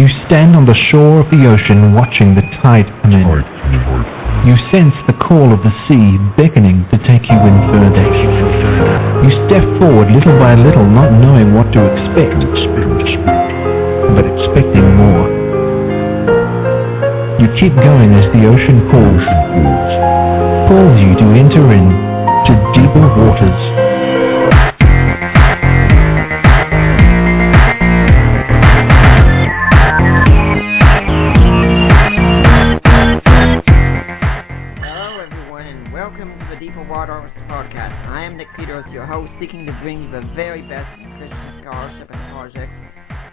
You stand on the shore of the ocean watching the tide come in. You sense the call of the sea beckoning to take you in further. You step forward little by little, not knowing what to expect, but expecting more. You keep going as the ocean calls you to enter in to deeper waters. Podcast. I am Nick Peters, your host, seeking to bring you the very best in Christian scholarship and projects.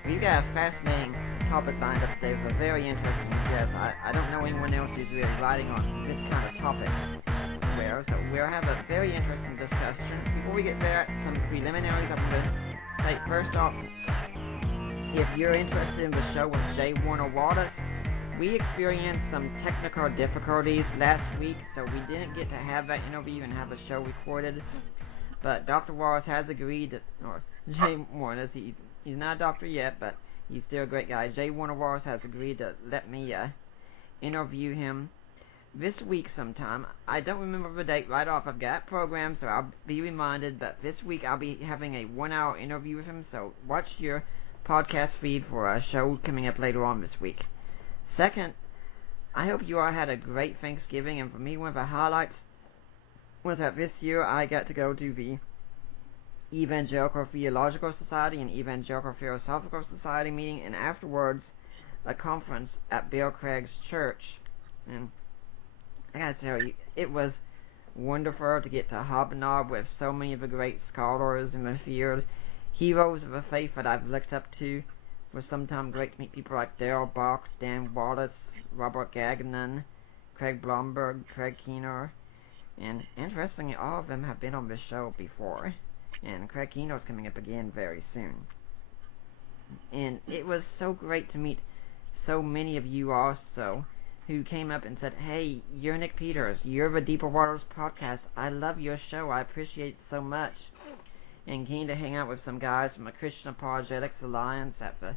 We've got a fascinating topic lined up today with a very interesting guest. I don't know anyone else who's really writing on this kind of topic so we'll have a very interesting discussion. Before we get there, some preliminaries I'm going to say. First off, if you're interested in the show with J. Warner Wallace, we experienced some technical difficulties last week, so we didn't get to have that interview and have the show recorded. But Dr. Wallace has agreed, or Jay Warner, he's not a doctor yet, but he's still a great guy. Jay Warner Wallace has agreed to let me interview him this week sometime. I don't remember the date right off. I've got programmed, so I'll be reminded. But this week I'll be having a 1-hour interview with him, so watch your podcast feed for a show coming up later on this week. Second, I hope you all had a great Thanksgiving, and for me, one of the highlights was that this year I got to go to the Evangelical Theological Society and Evangelical Philosophical Society meeting, and afterwards, a conference at Bill Craig's church. And I gotta tell you, it was wonderful to get to hobnob with so many of the great scholars in the field, heroes of the faith that I've looked up to. It was sometimes great to meet people like Darrell Box, Dan Wallace, Robert Gagnon, Craig Blomberg, Craig Keener, and interestingly, all of them have been on this show before, and Craig Keener's coming up again very soon. And it was so great to meet so many of you also who came up and said, "Hey, you're Nick Peters, you're the Deeper Waters podcast, I love your show, I appreciate it so much," and keen to hang out with some guys from the Christian Apologetics Alliance at the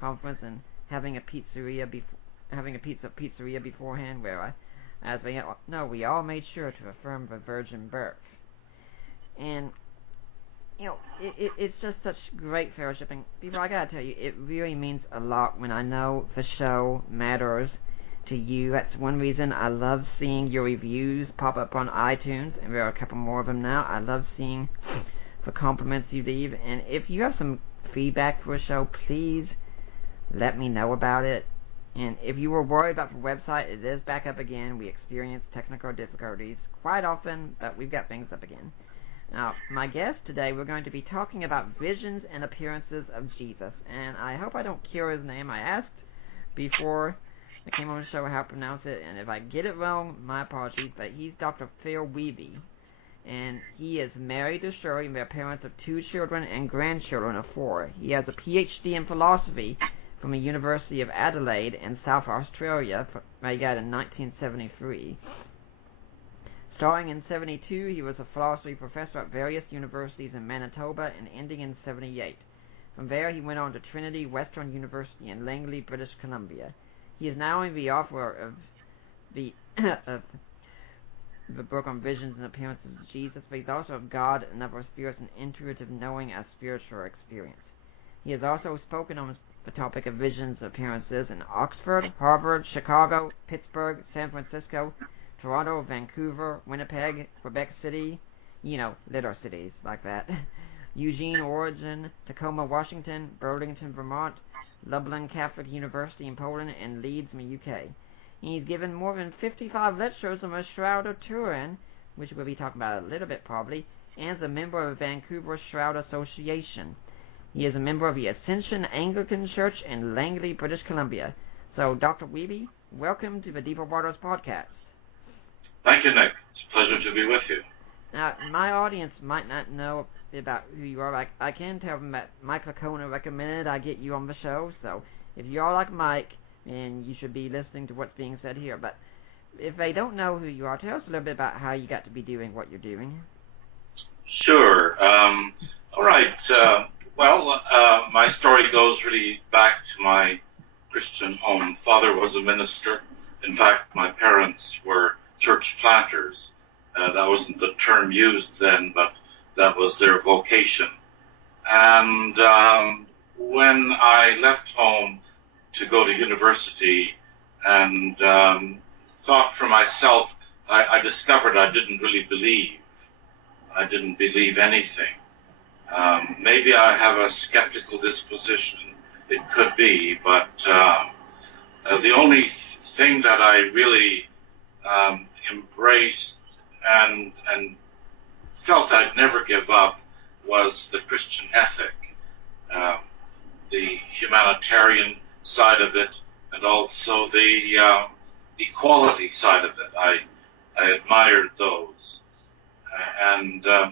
conference and having a pizza pizzeria beforehand where as they know, we all made sure to affirm the virgin birth. And you know, it's just such great fellowship, and people, I gotta tell you, it really means a lot when I know the show matters to you. That's one reason I love seeing your reviews pop up on iTunes, and there are a couple more of them now. I love seeing the compliments you leave, and if you have some feedback for a show, please let me know about it. And if you were worried about the website, it is back up again. We experience technical difficulties quite often, but we've got things up again. Now, my guest today, we're going to be talking about visions and appearances of Jesus, and I hope I don't kill his name. I asked before I came on the show how to pronounce it, and if I get it wrong, my apologies, but he's Dr. Phil Wiebe, and he is married to Shirley, and they're parents of 2 children and grandchildren of 4. He has a PhD in philosophy from the University of Adelaide in South Australia, where he got in 1973. Starting in 72, he was a philosophy professor at various universities in Manitoba and ending in 78. From there, he went on to Trinity Western University in Langley, British Columbia. He is now only the author of the book on visions and appearances of Jesus, but he's also of God and other spirits and intuitive knowing as spiritual experience. He has also spoken on the topic of visions and appearances in Oxford, Harvard, Chicago, Pittsburgh, San Francisco, Toronto, Vancouver, Winnipeg, Quebec City, little cities like that, Eugene, Oregon, Tacoma, Washington, Burlington, Vermont, Lublin Catholic University in Poland, and Leeds in the UK. He's given more than 55 lectures on the Shroud of Turin, which we'll be talking about a little bit probably, and is a member of the Vancouver Shroud Association. He is a member of the Ascension Anglican Church in Langley, British Columbia. So, Dr. Wiebe, welcome to the Deeper Waters podcast. Thank you, Nick. It's a pleasure to be with you. Now, my audience might not know about who you are. I can tell them that Mike Lacona recommended I get you on the show, so if you are like Mike, then you should be listening to what's being said here. But if they don't know who you are, tell us a little bit about how you got to be doing what you're doing. Sure. All right. My story goes really back to my Christian home. Father was a minister. In fact, my parents were church planters. That wasn't the term used then, but that was their vocation. And when I left home to go to university and thought for myself, I discovered I didn't really believe. I didn't believe anything. Maybe I have a skeptical disposition. It could be, but the only thing that I really embraced and felt I'd never give up was the Christian ethic, the humanitarian side of it, and also the equality side of it. I admired those.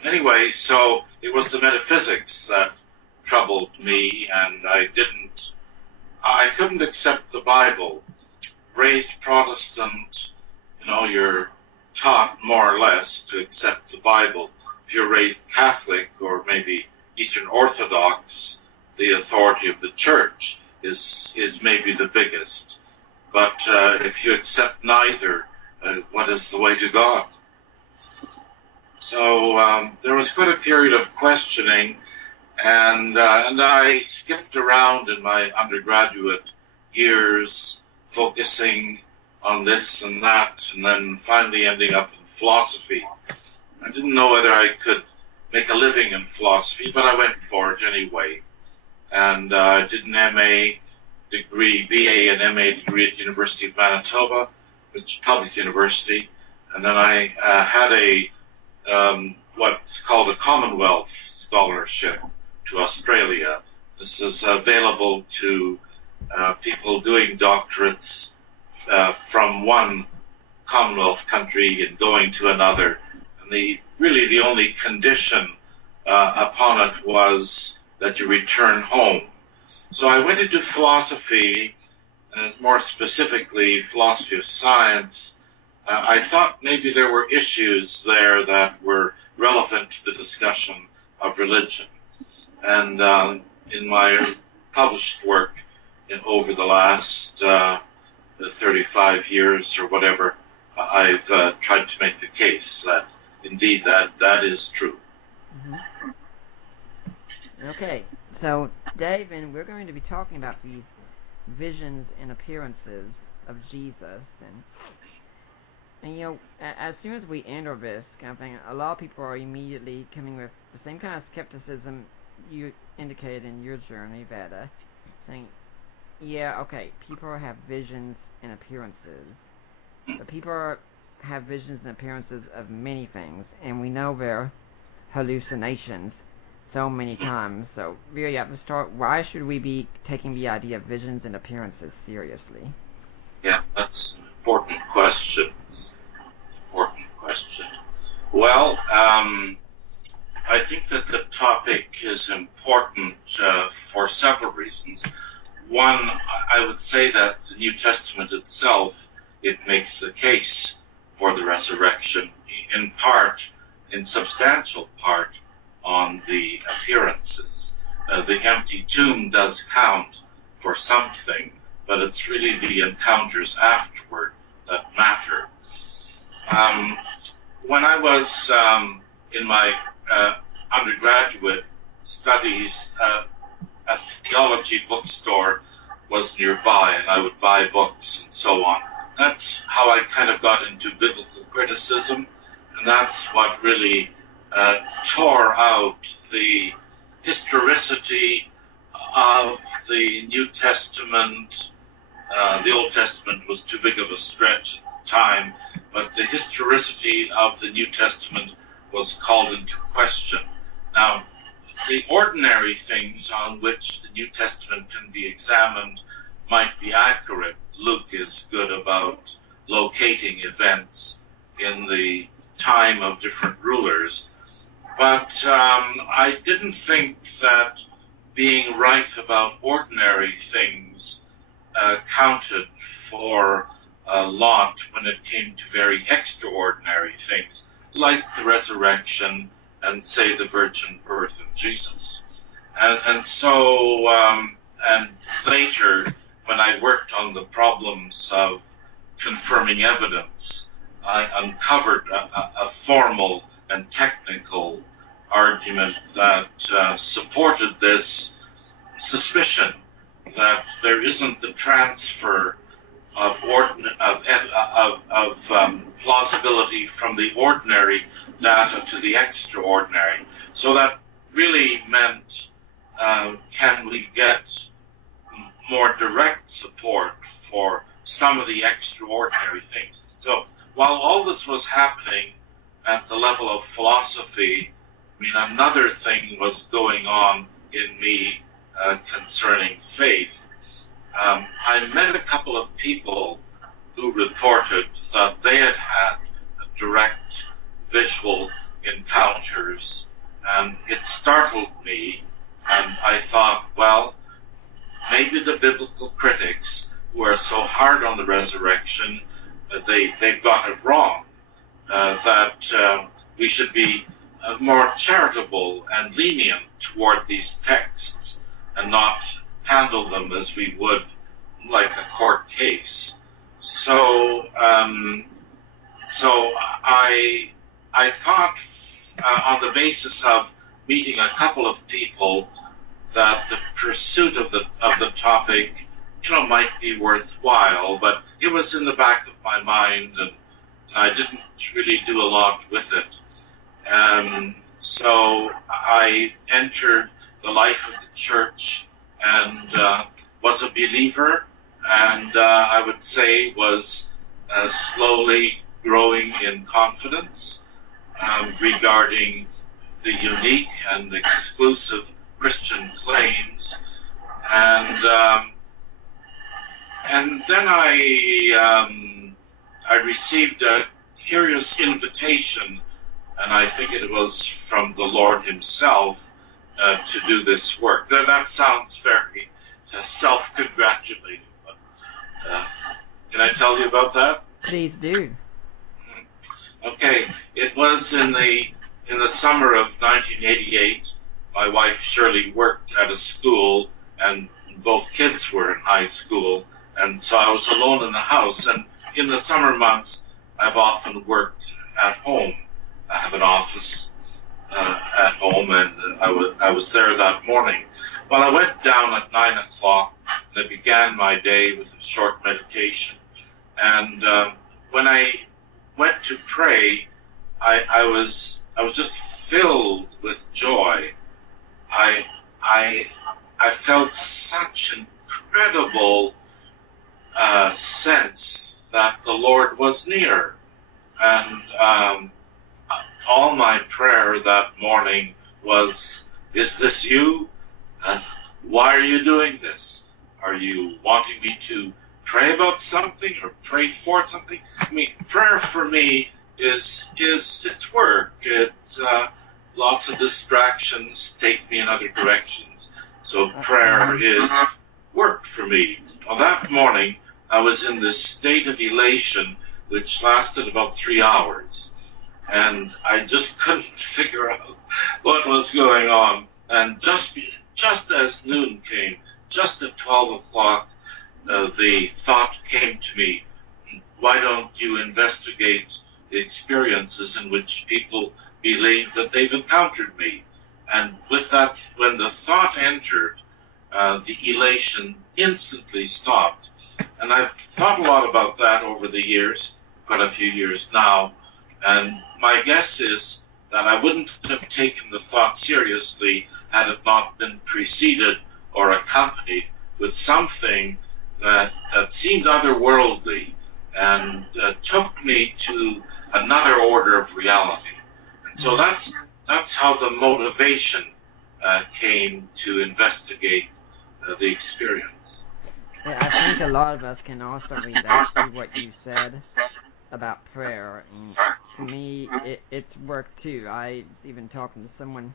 Anyway, so it was the metaphysics that troubled me, and I couldn't accept the Bible. Raised Protestant, you're taught more or less to accept the Bible. If you're raised Catholic or maybe Eastern Orthodox, the authority of the church is maybe the biggest. But if you accept neither, what is the way to God? So there was quite a period of questioning, and I skipped around in my undergraduate years, focusing on this and that, and then finally ending up in philosophy. I didn't know whether I could make a living in philosophy, but I went for it anyway. And I did an MA degree, BA and MA degree at the University of Manitoba, which is a public university. And then I had what's called a Commonwealth scholarship to Australia. This is available to people doing doctorates from one Commonwealth country and going to another. And the only condition upon it was that you return home. So I went into philosophy, more specifically philosophy of science. I thought maybe there were issues there that were relevant to the discussion of religion. And in my published work over the last 35 years or whatever, I've tried to make the case that indeed that is true. Mm-hmm. Okay, so Dave, and we're going to be talking about these visions and appearances of Jesus, and as soon as we enter this kind of thing, a lot of people are immediately coming with the same kind of skepticism you indicated in your journey, Veda, saying, yeah, okay, people have visions and appearances, but people have visions and appearances of many things, and we know they're hallucinations so many times. So really, at the start, why should we be taking the idea of visions and appearances seriously? Yeah, that's an important question. Well, I think that the topic is important for several reasons. One, I would say that the New Testament itself, it makes the case for the resurrection, in substantial part, on the appearances. The empty tomb does count for something, but it's really the encounters afterward that matter. When I was in my undergraduate studies, a theology bookstore was nearby, and I would buy books and so on. That's how I kind of got into biblical criticism, and that's what really tore out the historicity of the New Testament. The Old Testament was too big of a stretch at the time, but the historicity of the New Testament was called into question. Now, the ordinary things on which the New Testament can be examined might be accurate. Luke is good about locating events in the time of different rulers. But I didn't think that being right about ordinary things counted for a lot when it came to very extraordinary things, like the resurrection and, say, the virgin birth of Jesus. And so, and later, when I worked on the problems of confirming evidence, I uncovered a formal and technical argument that supported this suspicion that there isn't the transfer of plausibility from the ordinary data to the extraordinary. So that really meant, can we get more direct support for some of the extraordinary things? So while all this was happening at the level of philosophy, I mean, another thing was going on in me concerning faith. I met a couple of people who reported that they had had direct visual encounters, and it startled me, and I thought, well, maybe the biblical critics who are so hard on the resurrection, they've got it wrong, that we should be more charitable and lenient toward these texts and not handle them as we would like a court case. So I thought, on the basis of meeting a couple of people, that the pursuit of the topic, might be worthwhile, but it was in the back of my mind, and I didn't really do a lot with it. So I entered the life of the church and was a believer, and I would say was slowly growing in confidence regarding the unique and exclusive Christian claims, and then I received a curious invitation, and I think it was from the Lord Himself, to do this work. That sounds very self-congratulating, but can I tell you about that? Please do. Okay, it was in the summer of 1988. My wife Shirley worked at a school, and both kids were in high school, and so I was alone in the house. And in the summer months, I've often worked at home. I have an office at home, and I was there that morning. Well, I went down at 9 o'clock, and I began my day with a short meditation. And when I went to pray, I was just filled with joy. I felt such incredible sense that the Lord was near, and all my prayer that morning was, "Is this you? Why are you doing this? Are you wanting me to pray about something or pray for something?" I mean, prayer for me is it's work. It's lots of distractions take me in other directions. So prayer is work for me. Well, that morning I was in this state of elation which lasted about 3 hours, and I just couldn't figure out what was going on. And just as noon came, just at 12 o'clock, the thought came to me, why don't you investigate the experiences in which people believe that they've encountered me? And with that, when the thought entered, the elation instantly stopped. And I've thought a lot about that over the years, quite a few years now, and my guess is that I wouldn't have taken the thought seriously had it not been preceded or accompanied with something that seemed otherworldly and took me to another order of reality. And so that's how the motivation came to investigate the experience. Yeah, I think a lot of us can also relate to what you said about prayer, and for me, it's worked too. I was even talking to someone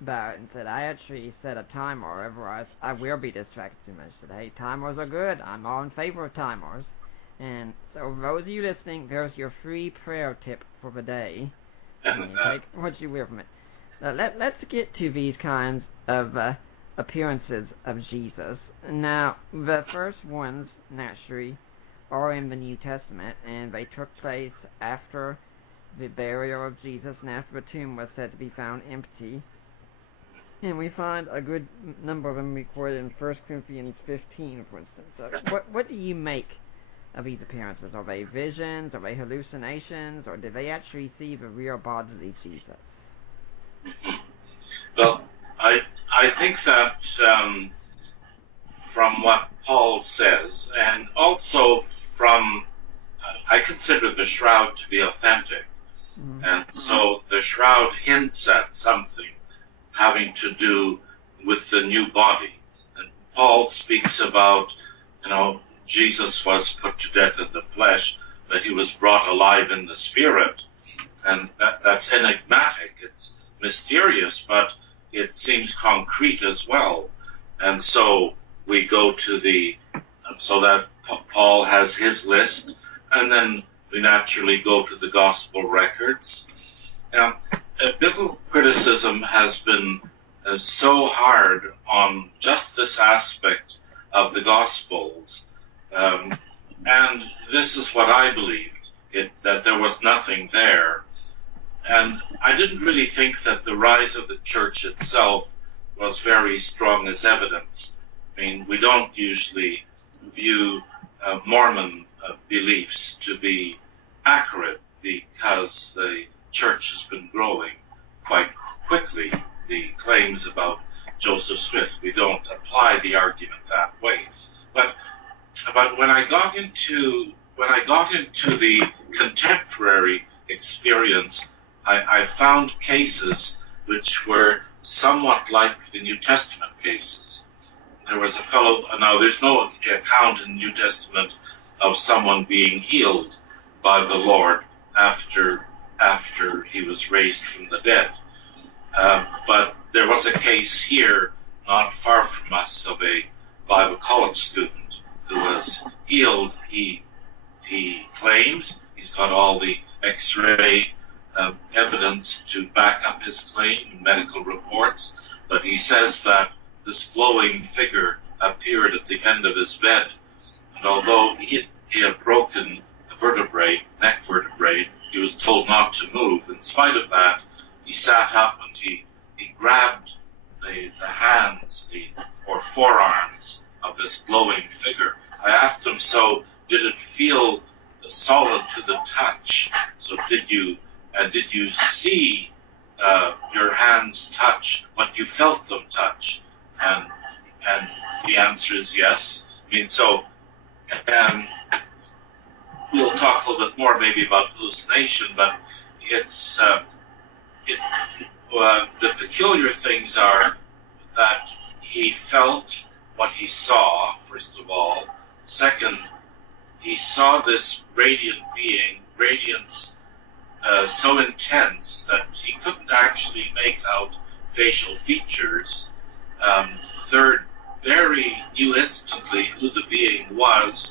about it and said, I actually set a timer wherever I will be distracted too much. I said, hey, timers are good. I'm all in favor of timers. And so for those of you listening, there's your free prayer tip for the day. And take what you will from it. Now, let's get to these kinds of appearances of Jesus. Now, the first ones, naturally, are in the New Testament, and they took place after the burial of Jesus and after the tomb was said to be found empty. And we find a good number of them recorded in 1 Corinthians 15, for instance. What do you make of these appearances? Are they visions? Are they hallucinations? Or did they actually see the real bodily Jesus? Well, I think that from what Paul says, and also from, I consider the shroud to be authentic. Mm-hmm. And so the shroud hints at something having to do with the new body. And Paul speaks about, Jesus was put to death in the flesh, but he was brought alive in the spirit. And that's enigmatic. It's mysterious, but it seems concrete as well. And so we go to so that Paul has his list, and then we naturally go to the gospel records. Now, biblical criticism has been so hard on just this aspect of the Gospels, and this is what I believed, that there was nothing there. And I didn't really think that the rise of the church itself was very strong as evidence. I mean, we don't usually view Mormon beliefs to be accurate because the church has been growing quite quickly. The claims about Joseph Smith, we don't apply the argument that way. But when I got into the contemporary experience, I found cases which were somewhat like the New Testament cases. There was a fellow, now there's no account in the New Testament of someone being healed by the Lord after he was raised from the dead. But there was a case here, not far from us, of a Bible college student who was healed. He claims he's got all the X-ray evidence to back up his claim in medical reports, but he says that this glowing figure appeared at the end of his bed, and although he had broken the neck vertebrae, he was told not to move. In spite of that, he sat up and he grabbed the hands or forearms of this glowing figure. I asked him, so did it feel solid to the touch? So did you see your hands touch what you felt them touch? And the answer is yes. I mean, so we'll talk a little bit more maybe about hallucination, but the peculiar things are that he felt what he saw, first of all. Second, he saw this radiance so intense that he couldn't actually make out facial features. Third, knew instantly who the being was.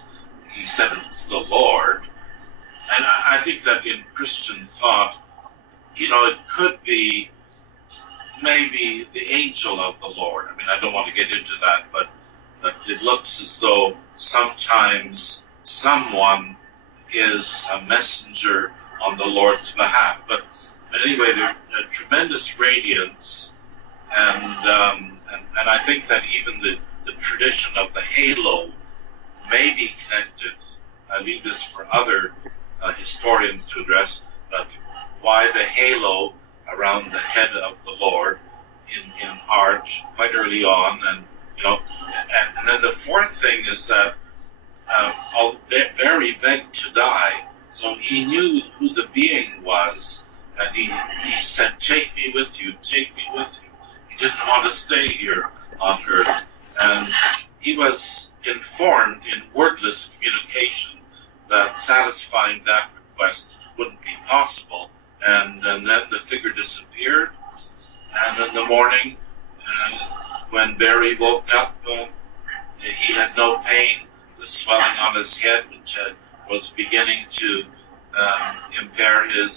He said it's the Lord. And I think that in Christian thought, it could be maybe the angel of the Lord. I mean, I don't want to get into that, but it looks as though sometimes someone is a messenger on the Lord's behalf. But anyway, there's a tremendous radiance, and I think that even the tradition of the halo may be connected. I leave this for other historians to address, but why the halo around the head of the Lord in art quite early on, and then the fourth thing is that Mary begged to die, so he knew who the being was, and he said, "Take me with you, take me with you." He didn't want to stay here on earth, and he was informed in wordless communication that satisfying that request wouldn't be possible, and then the figure disappeared, and in the morning, when Barry woke up, he had no pain. The swelling on his head, which was beginning to impair his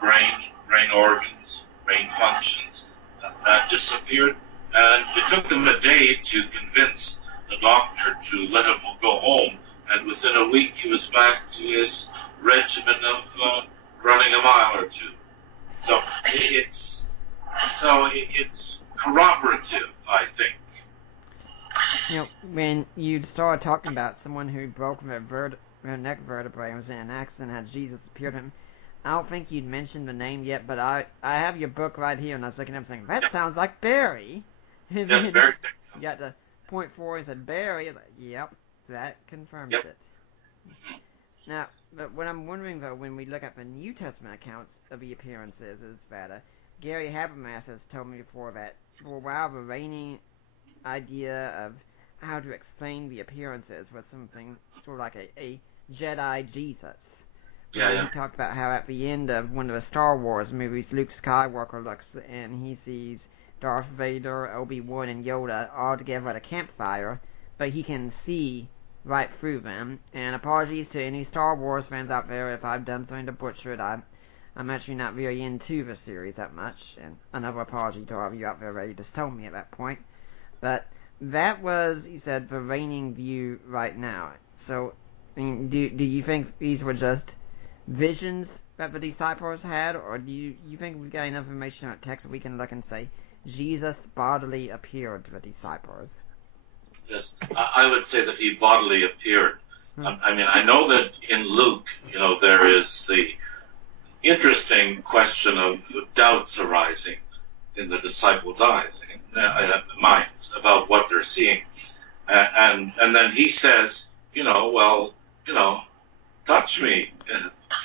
brain organs, brain functions, that disappeared, And it took them a day to convince the doctor to let him go home, and within a week he was back to his regimen of running a mile or two. So it's corroborative, I think. You know, when you started talking about someone who broke their neck vertebrae and was in an accident, had Jesus appear to him, I don't think you'd mentioned the name yet, but I have your book right here, and I was looking at it thinking, that sounds like Barry. Yes, Barry. You got the point 4 and said Barry. Like, yep, that confirms it. Now, but what I'm wondering, though, when we look at the New Testament accounts of the appearances, is that Gary Habermas has told me before that for a while the reigning idea of how to explain the appearances was something sort of like a Jedi Jesus. Yeah. He talked about how at the end of one of the Star Wars movies, Luke Skywalker looks and he sees Darth Vader, Obi-Wan, and Yoda all together at a campfire, but he can see right through them. And apologies to any Star Wars fans out there if I've done something to butcher it. I'm actually not very into the series that much, and another apology to all of you out there that you just told me at that point. But that was, he said, the reigning view right now. So, I mean, do you think these were just visions that the disciples had, or do you think we've got enough information on text that we can look and say Jesus bodily appeared to the disciples? Yes, I would say that he bodily appeared. I mean, I know that in Luke, there is the interesting question of doubts arising in the disciples' eyes, minds, about what they're seeing. And then he says, touch me,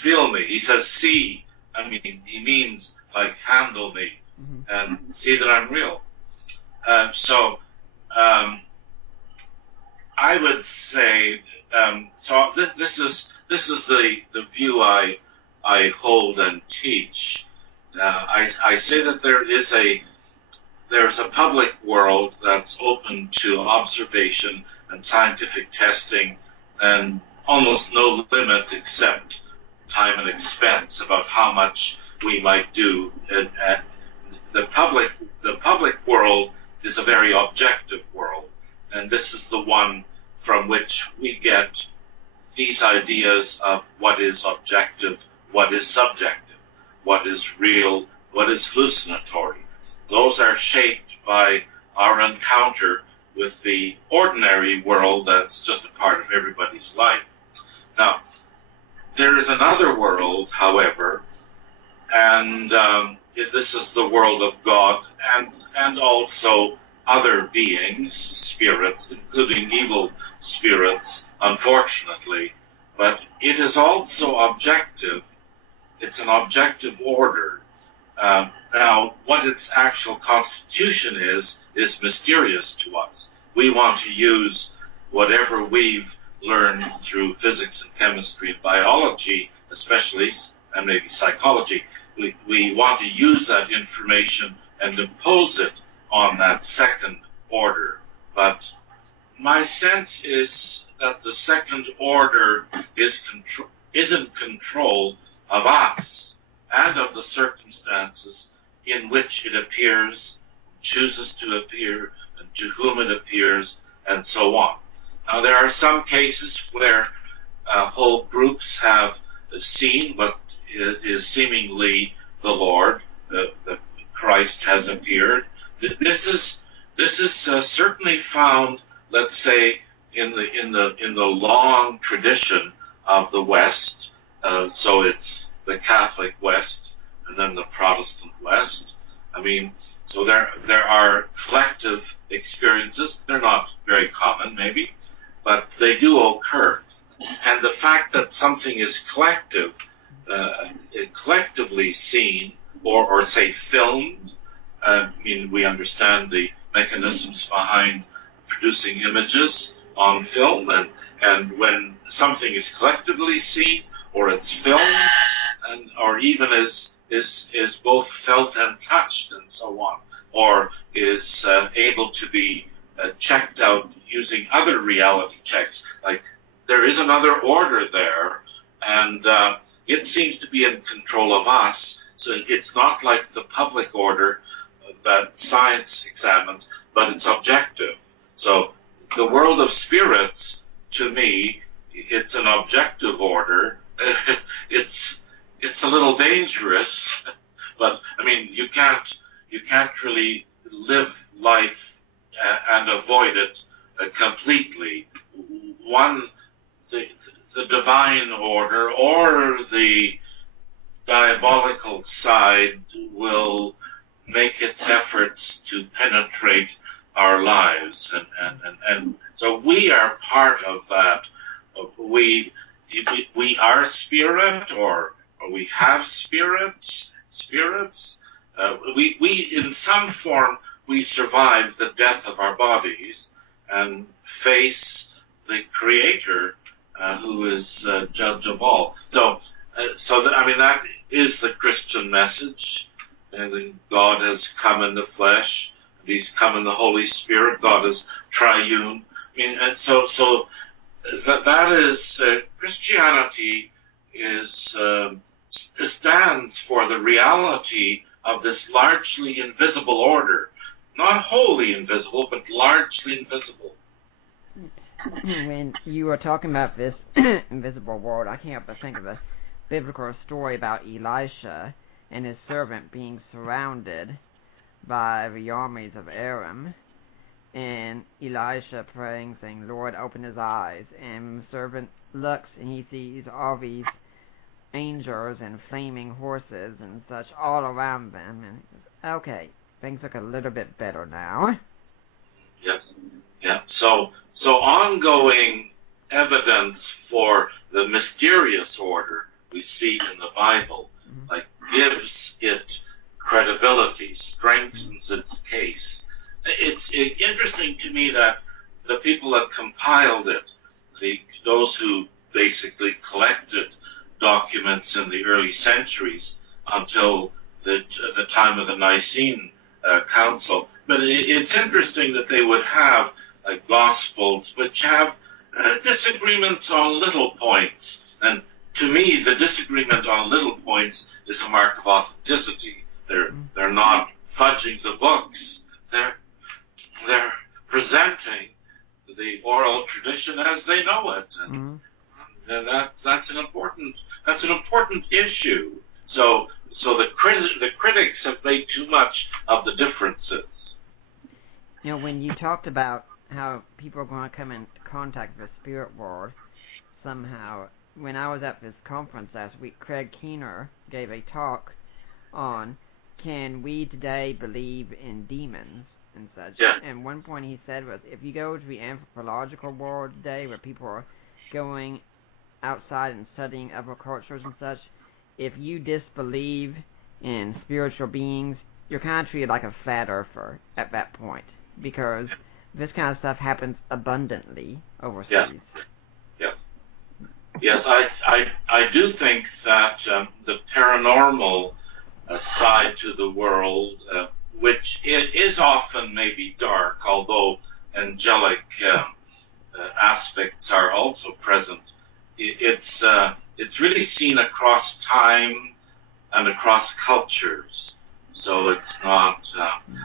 feel me. He says, see. I mean, he means, like, handle me and see that I'm real. So I would say, so this is the view I hold and teach. I say that there's a public world that's open to observation and scientific testing, and almost no limit except time and expense about how much we might do. The public world is a very objective world, and this is the one from which we get these ideas of what is objective, what is subjective, what is real, what is hallucinatory. Those are shaped by our encounter with the ordinary world that's just a part of everybody's life. Now, there is another world, however, and this is the world of God and also other beings, spirits, including evil spirits, unfortunately. But it is also objective. It's an objective order. Now, what its actual constitution is mysterious to us. We want to use whatever we've learned through physics and chemistry and biology, especially, and maybe psychology. We want to use that information and impose it on that second order. But my sense is that the second order is in control of us and of the circumstances in which it appears, chooses to appear, and to whom it appears, and so on. Now, there are some cases where whole groups have seen what is seemingly the Lord, that Christ has appeared. This is certainly found, let's say, in the long tradition of the West. So it's the Catholic West and then the Protestant West. I mean, so there are collective experiences. They're not very common, maybe, but they do occur. And the fact that something is collectively seen or say filmed, I mean, we understand the mechanisms behind producing images on film, and when something is collectively seen, or it's filmed, or even is both felt and touched, and so on, or is able to be checked out using other reality checks. Like, there is another order there, and it seems to be in control of us. So it's not like the public order, that science examines, but it's objective. So the world of spirits, to me, it's an objective order. It's a little dangerous, but I mean you can't really live life and avoid it completely. The divine order or the diabolical side will make its efforts to penetrate our lives, and so we are part of that. We are spirit, or we have spirits. We in some form we survive the death of our bodies and face the Creator, who is judge of all. So that is the Christian message. And God has come in the flesh. He's come in the Holy Spirit. God is triune. I mean, and so that is Christianity stands for the reality of this largely invisible order, not wholly invisible, but largely invisible. When you were talking about this invisible world, I can't help but think of a biblical story about Elisha and his servant being surrounded by the armies of Aram, and Elisha praying, saying, "Lord, open his eyes." And the servant looks and he sees all these angels and flaming horses and such all around them, and he says, okay, things look a little bit better now. Yes. Yeah. So ongoing evidence for the mysterious order we see in the Bible, like, gives it credibility, strengthens its case. It's interesting to me that the people that compiled it, those who basically collected documents in the early centuries until the time of the Nicene Council, but it's interesting that they would have Gospels which have disagreements on little points. And to me, the disagreement on little points is a mark of authenticity. They're not fudging the books. They're presenting the oral tradition as they know it, and that's an important issue. So the critics have made too much of the differences. You know, when you talked about how people are going to come in contact with the spirit world somehow, when I was at this conference last week, Craig Keener gave a talk on, can we today believe in demons and such? Yeah. And one point he said was, if you go to the anthropological world today, where people are going outside and studying other cultures and such, if you disbelieve in spiritual beings, you're kind of treated like a flat earther at that point, because this kind of stuff happens abundantly overseas. Yes, I do think that the paranormal side to the world, which is often maybe dark, although angelic aspects are also present, it's really seen across time and across cultures. So it's not.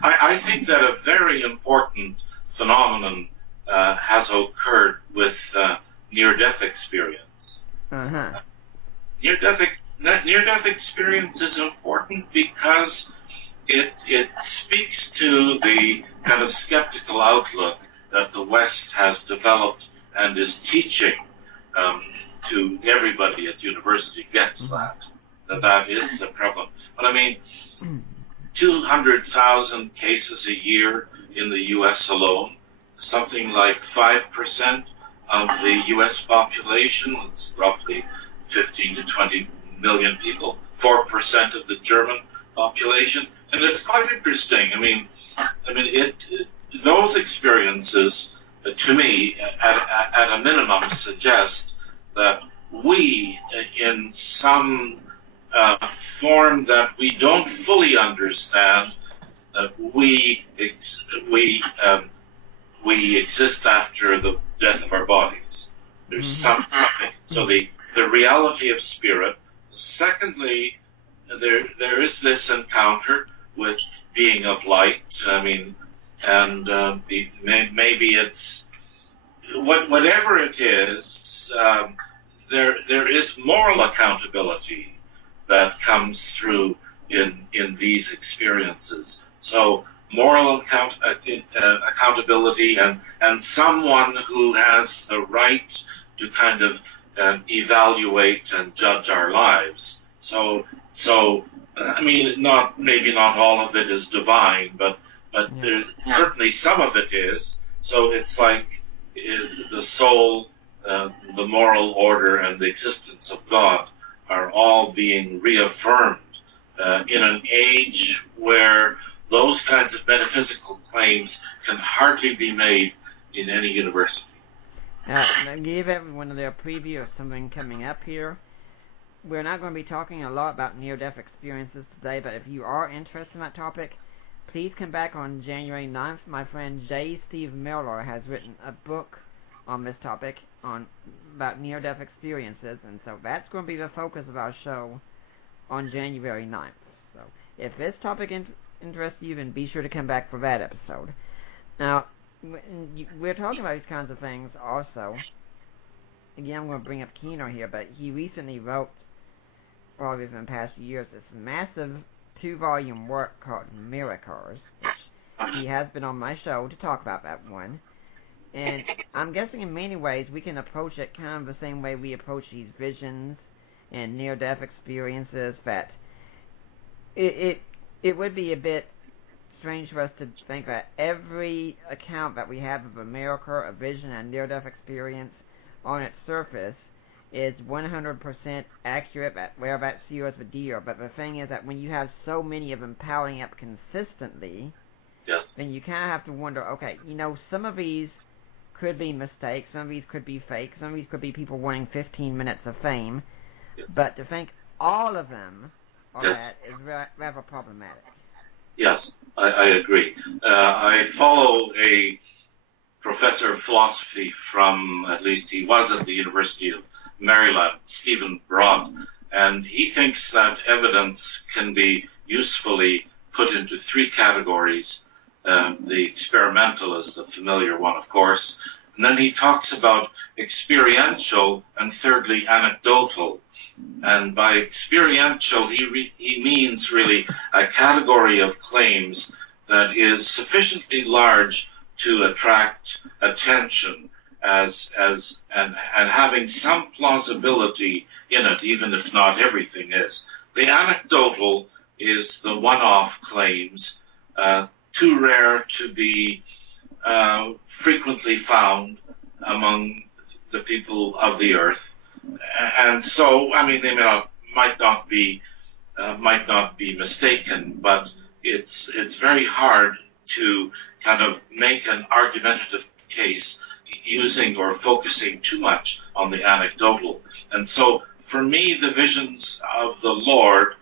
I think that a very important phenomenon has occurred with near-death experience. Near-death experience is important because it speaks to the kind of skeptical outlook that the West has developed and is teaching to everybody at university gets that is the problem. But I mean, 200,000 cases a year in the U.S. alone, something like 5% of the U.S. population, it's roughly 15 to 20 million people, 4% of the German population, and it's quite interesting. I mean, those experiences, to me, at a minimum, suggest that we, in some form that we don't fully understand, we exist after the death of our bodies. There's something. So the reality of spirit. Secondly, there is this encounter with being of light. I mean, and maybe it's whatever it is. There is moral accountability that comes through in these experiences. So moral accountability and someone who has the right to kind of evaluate and judge our lives. So I mean, maybe not all of it is divine, but there's certainly some of it is. So it's like the soul, the moral order, and the existence of God are all being reaffirmed in an age where those kinds of metaphysical claims can hardly be made in any university. I gave everyone a little preview of something coming up here. We're not going to be talking a lot about near-death experiences today, but if you are interested in that topic, please come back on January 9th. My friend J. Steve Miller has written a book on this topic about near-death experiences, and so that's going to be the focus of our show on January 9th. So if this topic interests you, then be sure to come back for that episode. Now, we're talking about these kinds of things also. Again, I'm going to bring up Keener here, but he recently wrote, probably within the past few years, this massive 2-volume work called Miracles, which he has been on my show to talk about that one. And I'm guessing in many ways we can approach it kind of the same way we approach these visions and near-death experiences, that it would be a bit strange for us to think that every account that we have of a miracle, a vision, and near-death experience on its surface is 100% accurate, that where that seals the deal. But the thing is that when you have so many of them piling up consistently, then you kind of have to wonder, okay, some of these could be mistakes, some of these could be fake, some of these could be people wanting 15 minutes of fame, but to think all of them are that is rather problematic. Yes, I agree. I follow a professor of philosophy from, at least he was at the University of Maryland, Stephen Broad, and he thinks that evidence can be usefully put into 3 categories. The experimental is the familiar one, of course, and then he talks about experiential and thirdly anecdotal. And by experiential, he means really a category of claims that is sufficiently large to attract attention and having some plausibility in it, even if not everything is. The anecdotal is the one-off claims, too rare to be frequently found among the people of the earth. And so, I mean, they might not be mistaken, but it's very hard to kind of make an argumentative case using or focusing too much on the anecdotal. And so, for me, the visions of the Lord,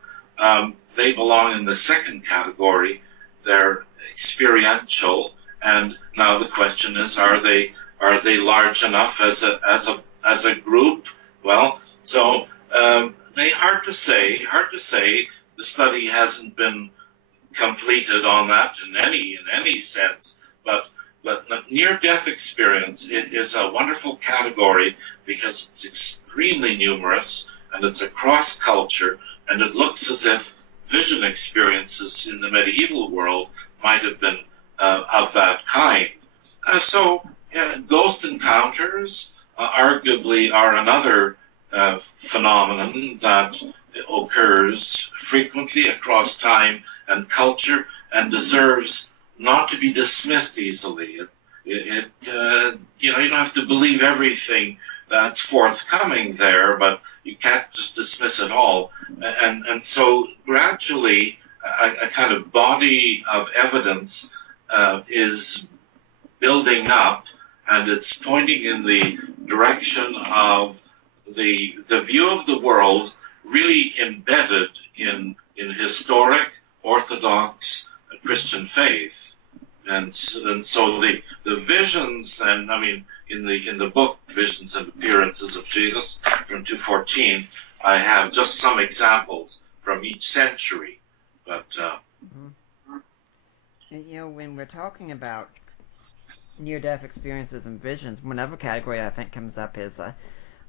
they belong in the second category. They're experiential, and now the question is, are they large enough as a group? Well, so hard to say. The study hasn't been completed on that in any sense, but near-death experience, it is a wonderful category because it's extremely numerous and it's across culture, and it looks as if vision experiences in the medieval world might have been of that kind. So ghost encounters arguably are another phenomenon that occurs frequently across time and culture and deserves not to be dismissed easily. You don't have to believe everything that's forthcoming there, but you can't just dismiss it all. And so gradually a kind of body of evidence is building up, and it's pointing in the direction of the view of the world really embedded in historic Orthodox Christian faith. And so the visions, and I mean in the book Visions and Appearances of Jesus from 214, I have just some examples from each century, but when we're talking about near-death experiences and visions, one other category I think comes up is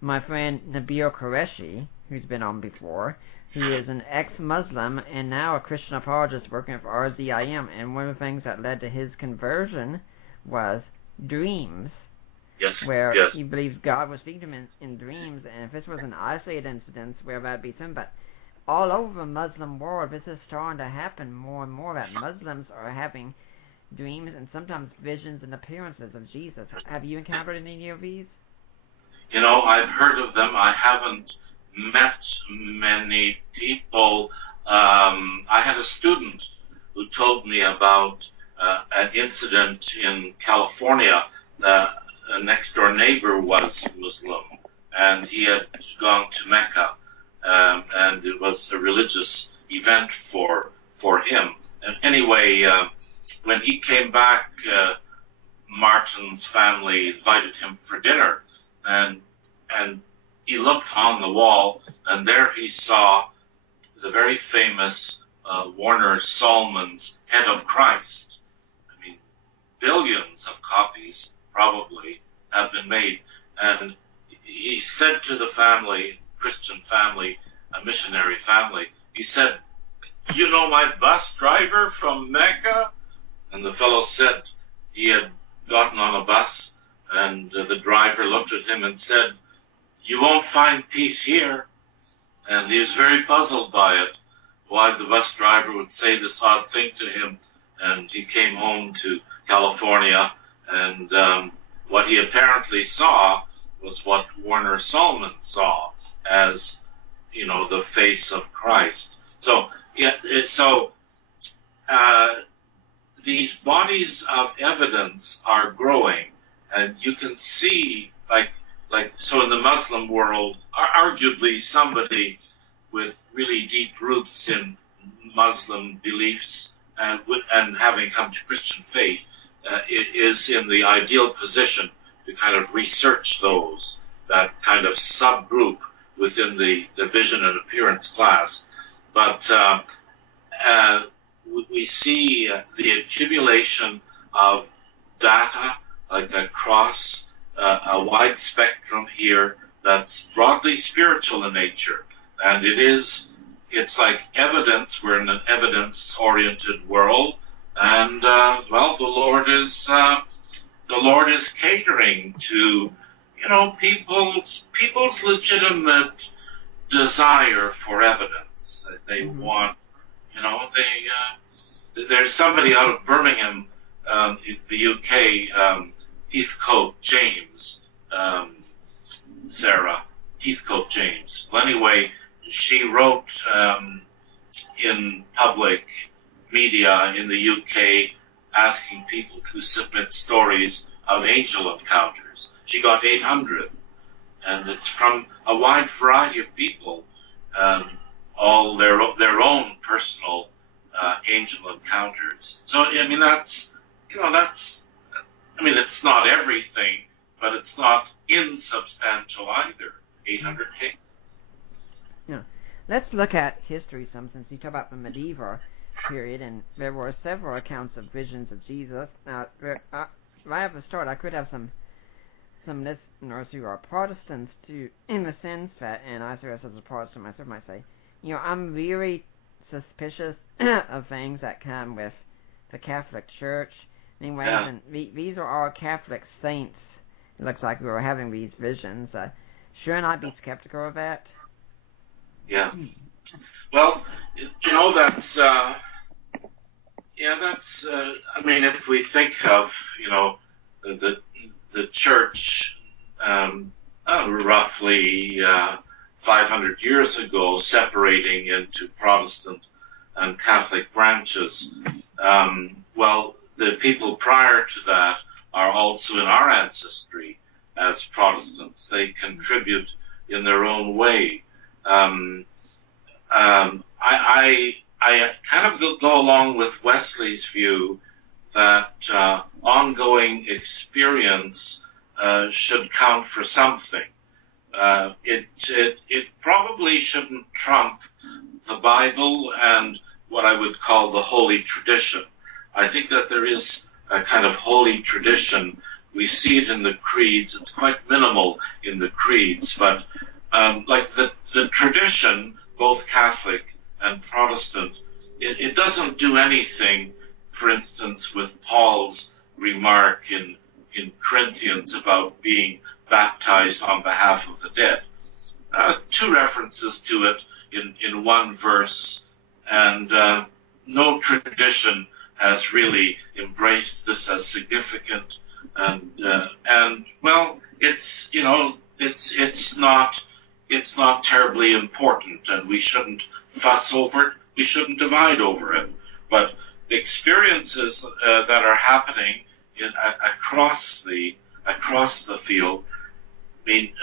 my friend Nabil Qureshi, who's been on before. He is an ex-Muslim and now a Christian apologist working for RZIM, and one of the things that led to his conversion was dreams. Yes. Where Yes. he believes God was speaking to him in dreams, and if this was an isolated incident, where that'd be something, but all over the Muslim world, this is starting to happen more and more, that Muslims are having dreams and sometimes visions and appearances of Jesus. Have you encountered any of these? I've heard of them. I haven't met many people. I had a student who told me about an incident in California. A next-door neighbor was Muslim, and he had gone to Mecca, and it was a religious event for him. And anyway, when he came back, Martin's family invited him for dinner, and he looked on the wall, and there he saw the very famous Warner Sallman's Head of Christ. I mean, billions of copies probably have been made, and he said to the family, Christian family, a missionary family, he said, "You know my bus driver from Mecca?" And the fellow said he had gotten on a bus, and the driver looked at him and said, "You won't find peace here." And he was very puzzled by it, why the bus driver would say this odd thing to him. And he came home to California, and what he apparently saw was what Warner Sallman saw as, the face of Christ. So, these bodies of evidence are growing, and you can see, so in the Muslim world, arguably somebody with really deep roots in Muslim beliefs and having come to Christian faith is in the ideal position to kind of research that kind of subgroup within the vision and appearance class. But we see the accumulation of data across a wide spectrum here that's broadly spiritual in nature, and it's like evidence. We're in an evidence-oriented world, and the Lord is catering to people's legitimate desire for evidence. They want, there's somebody out of Birmingham, the UK, Heathcote James, Sarah Heathcote James. Well, anyway, she wrote in public media in the UK asking people to submit stories of angel encounters. She got 800, and it's from a wide variety of people, all their own personal angel encounters. So it's not everything, but it's not insubstantial either. 800 cases. Yeah. Let's look at history some, since you talk about the medieval period, and there were several accounts of visions of Jesus. Now, right at the start, I could have some listeners who are Protestants too, in the sense that, and I serve as a Protestant myself, might say, I'm very suspicious of things that come with the Catholic Church. Anyways, and these are all Catholic saints. It looks like we were having these visions. Shouldn't I be skeptical of that? Yeah. Well, that's if we think of, the church roughly 500 years ago separating into Protestant and Catholic branches, the people prior to that are also in our ancestry as Protestants. They contribute in their own way. I kind of go along with Wesley's view that ongoing experience should count for something. It probably shouldn't trump the Bible and what I would call the Holy Tradition. I think that there is a kind of holy tradition. We see it in the creeds. It's quite minimal in the creeds, but like the tradition, both Catholic and Protestant, it doesn't do anything, for instance, with Paul's remark in Corinthians about being baptized on behalf of the dead. Two references to it in one verse, and no tradition has really embraced this as significant. And well, it's not terribly important, and we shouldn't fuss over it. We shouldn't divide over it. But the experiences that are happening across the field, I mean,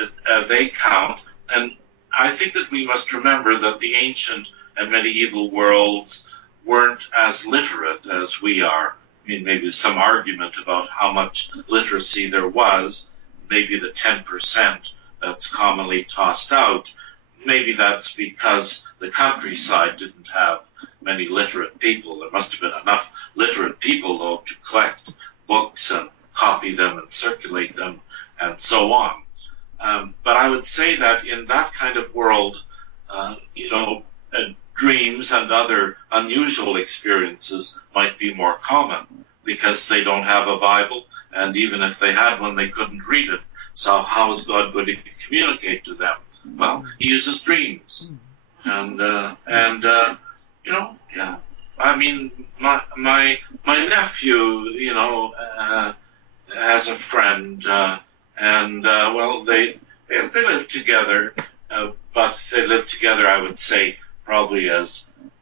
they count. And I think that we must remember that the ancient and medieval worlds weren't as literate as we are. I mean, maybe some argument about how much literacy there was, maybe the 10% that's commonly tossed out. Maybe that's because the countryside didn't have many literate people. There must have been enough literate people, though, to collect books and copy them and circulate them and so on. But I would say that in that kind of world, dreams and other unusual experiences might be more common because they don't have a Bible, and even if they had one, they couldn't read it. So how is God going to communicate to them? Well, he uses dreams. And yeah. I mean, my nephew, has a friend, well, they live together, but they live together, I would say, probably as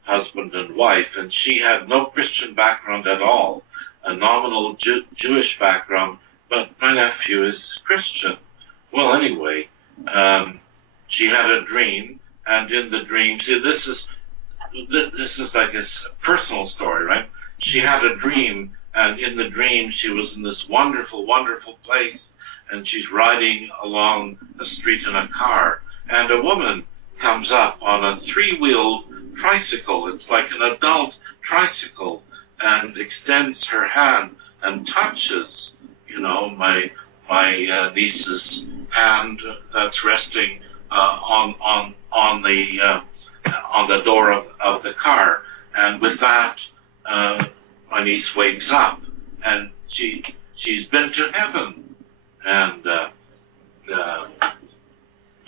husband and wife, and she had no Christian background at all, a nominal Jewish background, but my nephew is Christian. Well, anyway, she had a dream, and in the dream, see, this is like a personal story, right? She had a dream, and in the dream, she was in this wonderful, wonderful place, and she's riding along a street in a car, and a woman comes up on a three-wheeled tricycle. It's like an adult tricycle, and extends her hand and touches, my niece's hand that's resting on the door of the car. And with that, my niece wakes up, and she's been to heaven. And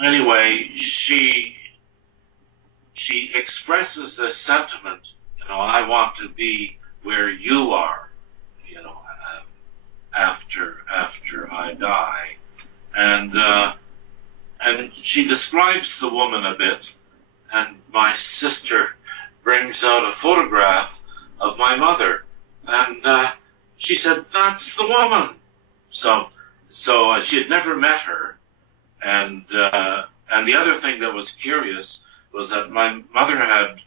anyway, she expresses this sentiment, I want to be where you are, after I die. And she describes the woman a bit, and my sister brings out a photograph of my mother, and she said, that's the woman. So she had never met her, and the other thing that was curious was that my mother had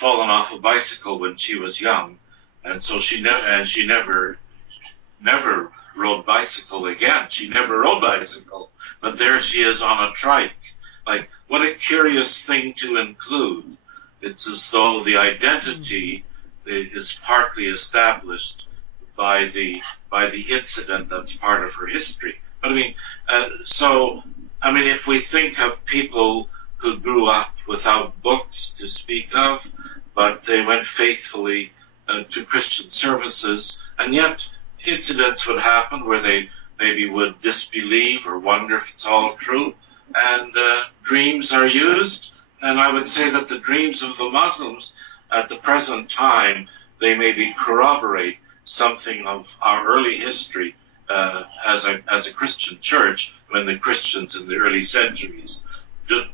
fallen off a bicycle when she was young, and so she never rode bicycle again. She never rode bicycle, but there she is on a trike. Like, what a curious thing to include. It's as though the identity is partly established by the incident that's part of her history. But I mean, if we think of people who grew up without books to speak of, but they went faithfully to Christian services, and yet incidents would happen where they maybe would disbelieve or wonder if it's all true, and dreams are used. And I would say that the dreams of the Muslims at the present time, they maybe corroborate something of our early history as a Christian church, when the Christians in the early centuries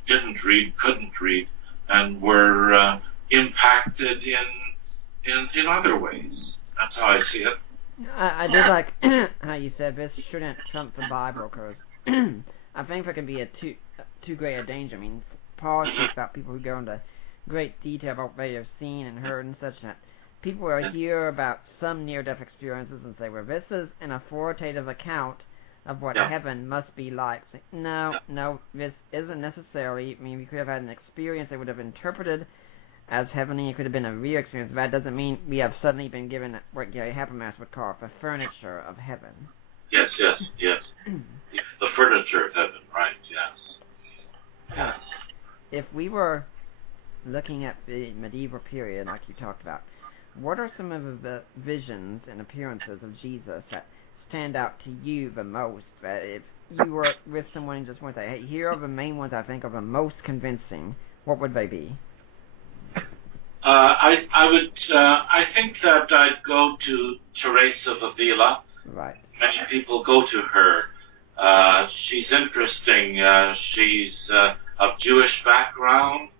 didn't read, couldn't read, and were impacted in other ways. That's how I see it. I did like how you said this shouldn't trump the Bible, because I think there can be too great a danger. I mean, Paul speaks about people who go into great detail about what they have seen and heard and such, that people will hear about some near-death experiences and say, well, this is an authoritative account of what heaven must be like. No, this isn't necessarily. I mean, we could have had an experience they would have interpreted as heavenly. It could have been a real experience. That doesn't mean we have suddenly been given what Gary Habermas would call the furniture of heaven. Yes. The furniture of heaven, right? Yes. If we were looking at the medieval period, like you talked about, what are some of the visions and appearances of Jesus that stand out to you the most? If you were with someone and just went, hey, here are the main ones I think are the most convincing, what would they be? I think that I'd go to Teresa of Avila. Right. Many people go to her. She's interesting. She's of Jewish background.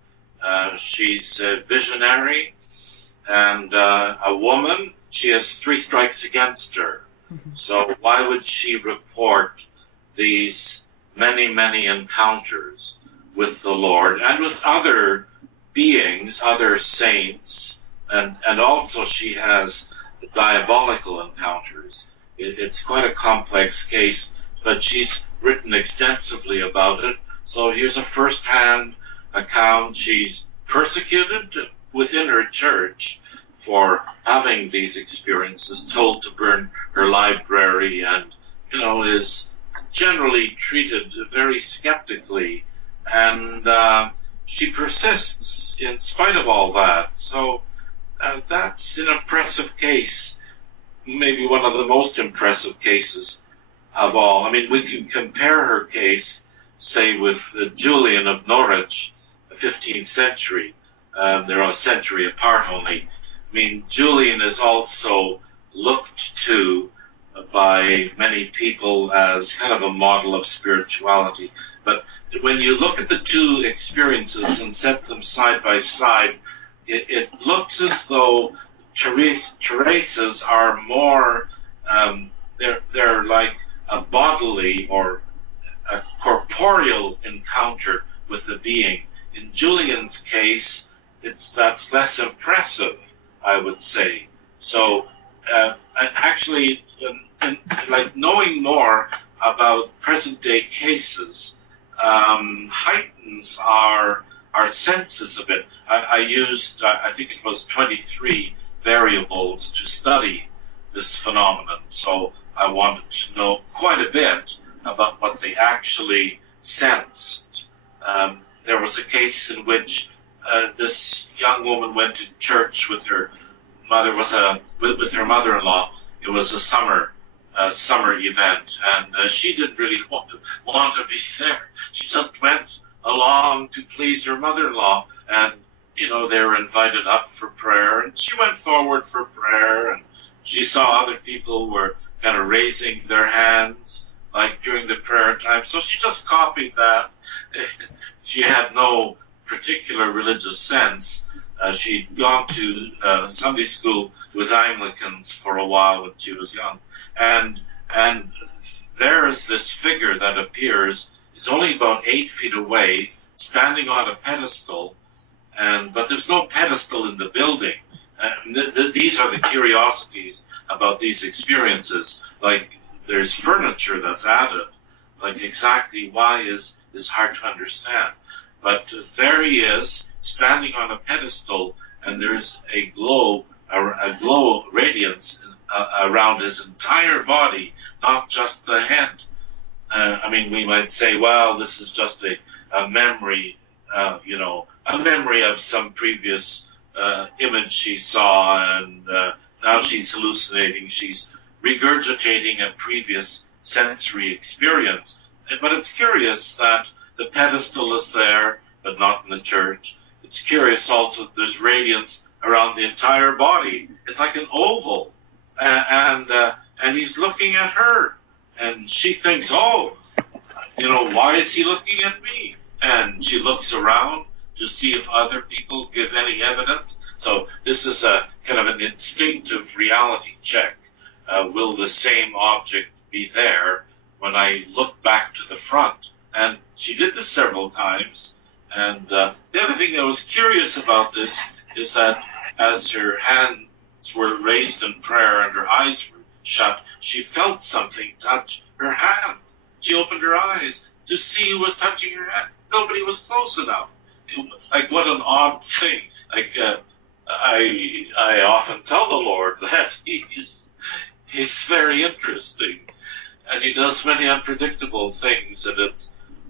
She's a visionary and a woman. She has 3 strikes against her. So why would she report these many, many encounters with the Lord and with other beings, other saints, and also she has diabolical encounters. It's quite a complex case, but she's written extensively about it. So here's a first-hand account. She's persecuted within her church for having these experiences, told to burn her library, and, is generally treated very skeptically. And she persists in spite of all that. So that's an impressive case, maybe one of the most impressive cases of all. I mean, we can compare her case, say, with Julian of Norwich, the 15th century. They're a century apart only. I mean, Julian is also looked to by many people as kind of a model of spirituality. But when you look at the 2 experiences and set them side by side, it looks as though Teresa's are more, they're like a bodily or a corporeal encounter with the being. In Julian's case, that's less impressive, I would say. So actually, like knowing more about present-day cases heightens our senses a bit. I used, I think it was 23 variables to study this phenomenon, so I wanted to know quite a bit about what they actually sensed. There was a case in which this young woman went to church with her mother, with her mother-in-law. It was a summer event, and she didn't really want to be there. She just went along to please her mother-in-law, and they were invited up for prayer, and she went forward for prayer, and she saw other people were kind of raising their hands like during the prayer time, so she just copied that. She had no particular religious sense. She'd gone to Sunday school with Anglicans for a while when she was young, and there's this figure that appears. It's only about 8 feet away, standing on a pedestal, but there's no pedestal in the building. These are the curiosities about these experiences. Like, there's furniture that's added. Like, exactly why is hard to understand. But there he is, standing on a pedestal, and there's a glow radiance around his entire body, not just the head. I mean, we might say, well, this is just a memory, a memory of some previous image she saw, and now she's hallucinating. She's regurgitating a previous sensory experience. But it's curious that the pedestal is there, but not in the church. It's curious also that there's radiance around the entire body. It's like an oval, and he's looking at her, and she thinks, oh, why is he looking at me? And she looks around to see if other people give any evidence. So this is a kind of an instinctive reality check. Will the same object be there when I look back to the front? And she did this several times. And the other thing that was curious about this is that as her hands were raised in prayer and her eyes were shut, she felt something touch her hand. She opened her eyes to see who was touching her hand. Nobody was close enough. Like, what an odd thing. Like I often tell the Lord that he's very interesting, and he does many unpredictable things, and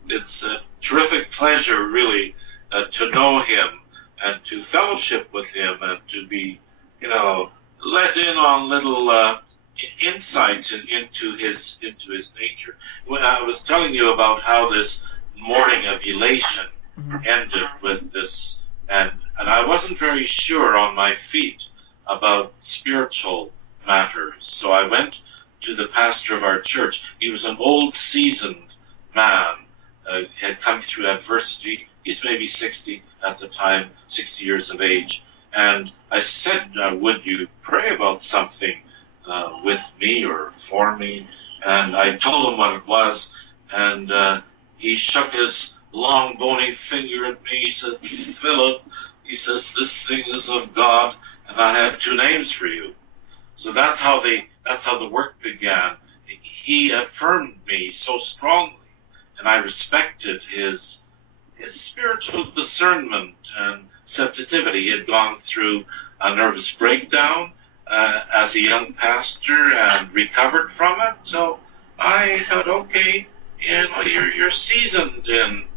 it's a terrific pleasure, really, to know him and to fellowship with him and to be, let in on little insights into his nature. When I was telling you about how this morning of elation ended with this, and I wasn't very sure on my feet about spiritual matters, so I went to the pastor of our church. He was an old, seasoned man, had come through adversity. He's maybe 60 at the time, 60 years of age. And I said, would you pray about something with me or for me? And I told him what it was, and he shook his long, bony finger at me. He said, Philip, he says, this thing is of God, and I have two names for you. So that's how the work began. He affirmed me so strongly, and I respected his spiritual discernment and sensitivity. He had gone through a nervous breakdown as a young pastor and recovered from it. So I thought, okay, you're seasoned in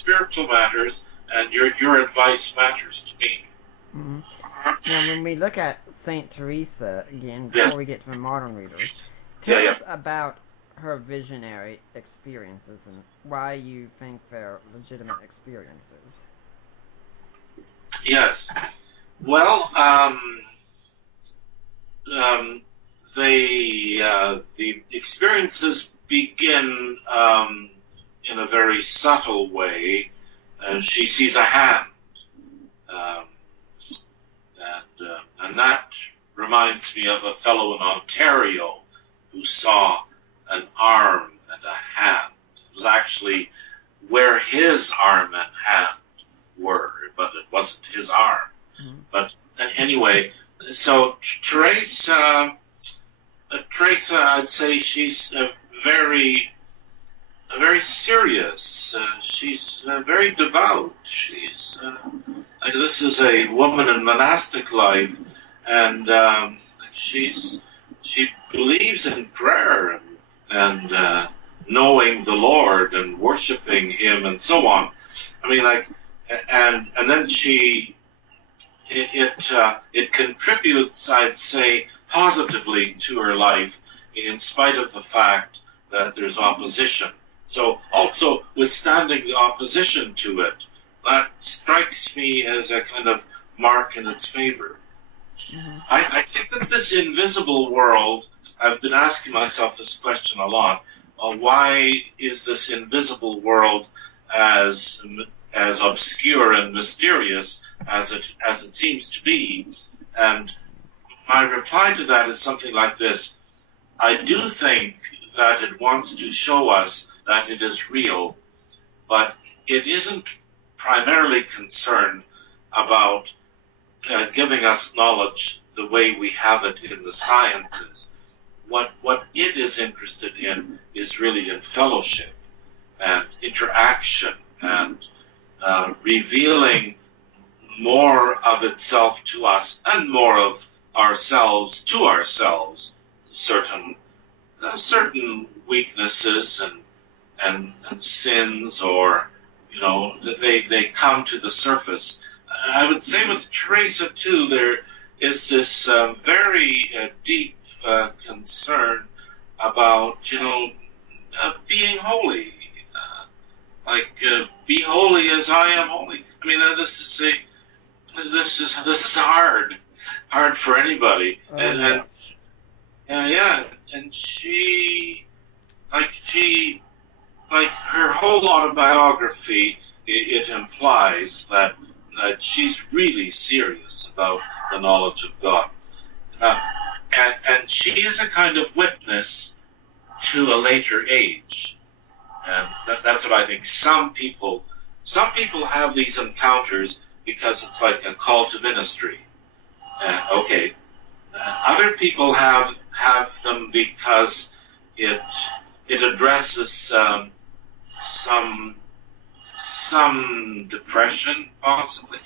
spiritual matters, and your advice matters to me. Mm-hmm. Now, when we look at Saint Teresa again, before we get to the modern readers, tell us about her visionary experiences and why you think they're legitimate experiences. Yes. Well, the experiences begin in a very subtle way. She sees a hand, and that reminds me of a fellow in Ontario who saw an arm and a hand. It was actually where his arm and hand were, but it wasn't his arm. Mm-hmm. But anyway, so Teresa, I'd say she's very serious. She's very devout. This is a woman in monastic life, and she believes in prayer and knowing the Lord and worshiping Him and so on. I mean, and then it contributes, I'd say, positively to her life, in spite of the fact that there's opposition. So also withstanding the opposition to it, that strikes me as a kind of mark in its favor. Mm-hmm. I think that this invisible world, I've been asking myself this question a lot, why is this invisible world as obscure and mysterious as it seems to be? And my reply to that is something like this. I do think that it wants to show us that it is real, but it isn't primarily concerned about giving us knowledge the way we have it in the sciences. What it is interested in is really in fellowship and interaction and revealing more of itself to us and more of ourselves to ourselves, certain weaknesses and sins, or they come to the surface. I would say with Teresa too, there is this very deep concern about being holy, be holy as I am holy. I mean, this is hard for anybody, and she her whole autobiography, it implies that she's really serious about the knowledge of God, and she is a kind of witness to a later age, and that's what I think. Some people have these encounters because it's like a call to ministry. Other people have them because it addresses some some depression, possibly.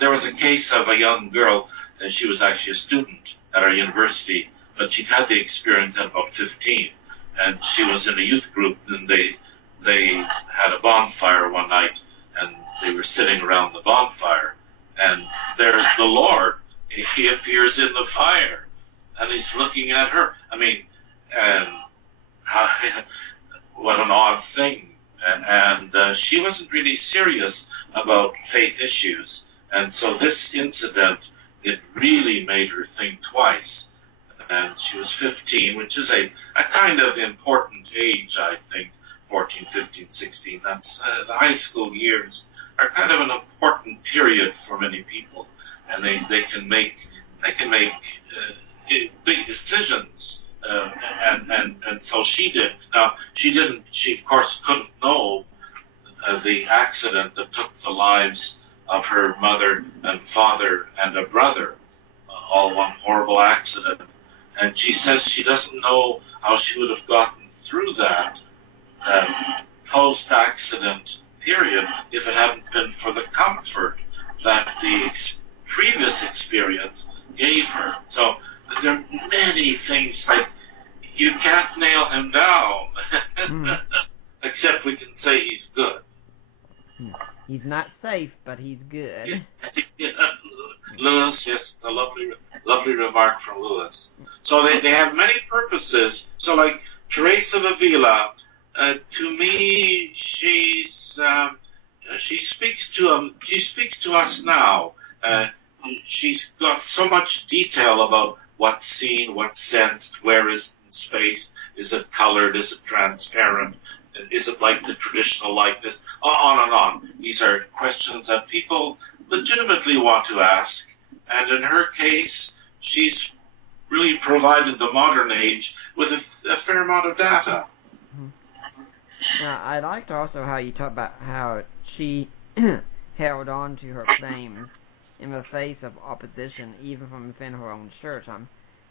There was a case of a young girl, and she was actually a student at our university, but she'd had the experience at about 15, and she was in a youth group, and they had a bonfire one night, and they were sitting around the bonfire, and there's the Lord. He appears in the fire, and he's looking at her. I mean, and what an odd thing. And she wasn't really serious about faith issues. And so this incident, it really made her think twice. And she was 15, which is a kind of important age, I think, 14, 15, 16. That's the high school years are kind of an important period for many people. And they can make big decisions. And so she did. Now, she of course couldn't know the accident that took the lives of her mother and father and a brother, all one horrible accident. And she says she doesn't know how she would have gotten through that post-accident period if it hadn't been for the comfort that the previous experience gave her. So there are many things, like you can't nail him down, except we can say he's good. He's not safe, but he's good. Lewis, yes, a lovely remark from Lewis. So they have many purposes. So like Teresa of Avila, to me, she speaks to us now. She's got so much detail about what's seen, what's sensed, where is space, is it colored, is it transparent, is it like the traditional likeness, on and on. These are questions that people legitimately want to ask, and in her case, she's really provided the modern age with a fair amount of data. Now, I liked also how you talk about how she held on to her claims in the face of opposition, even from within her own church. I'm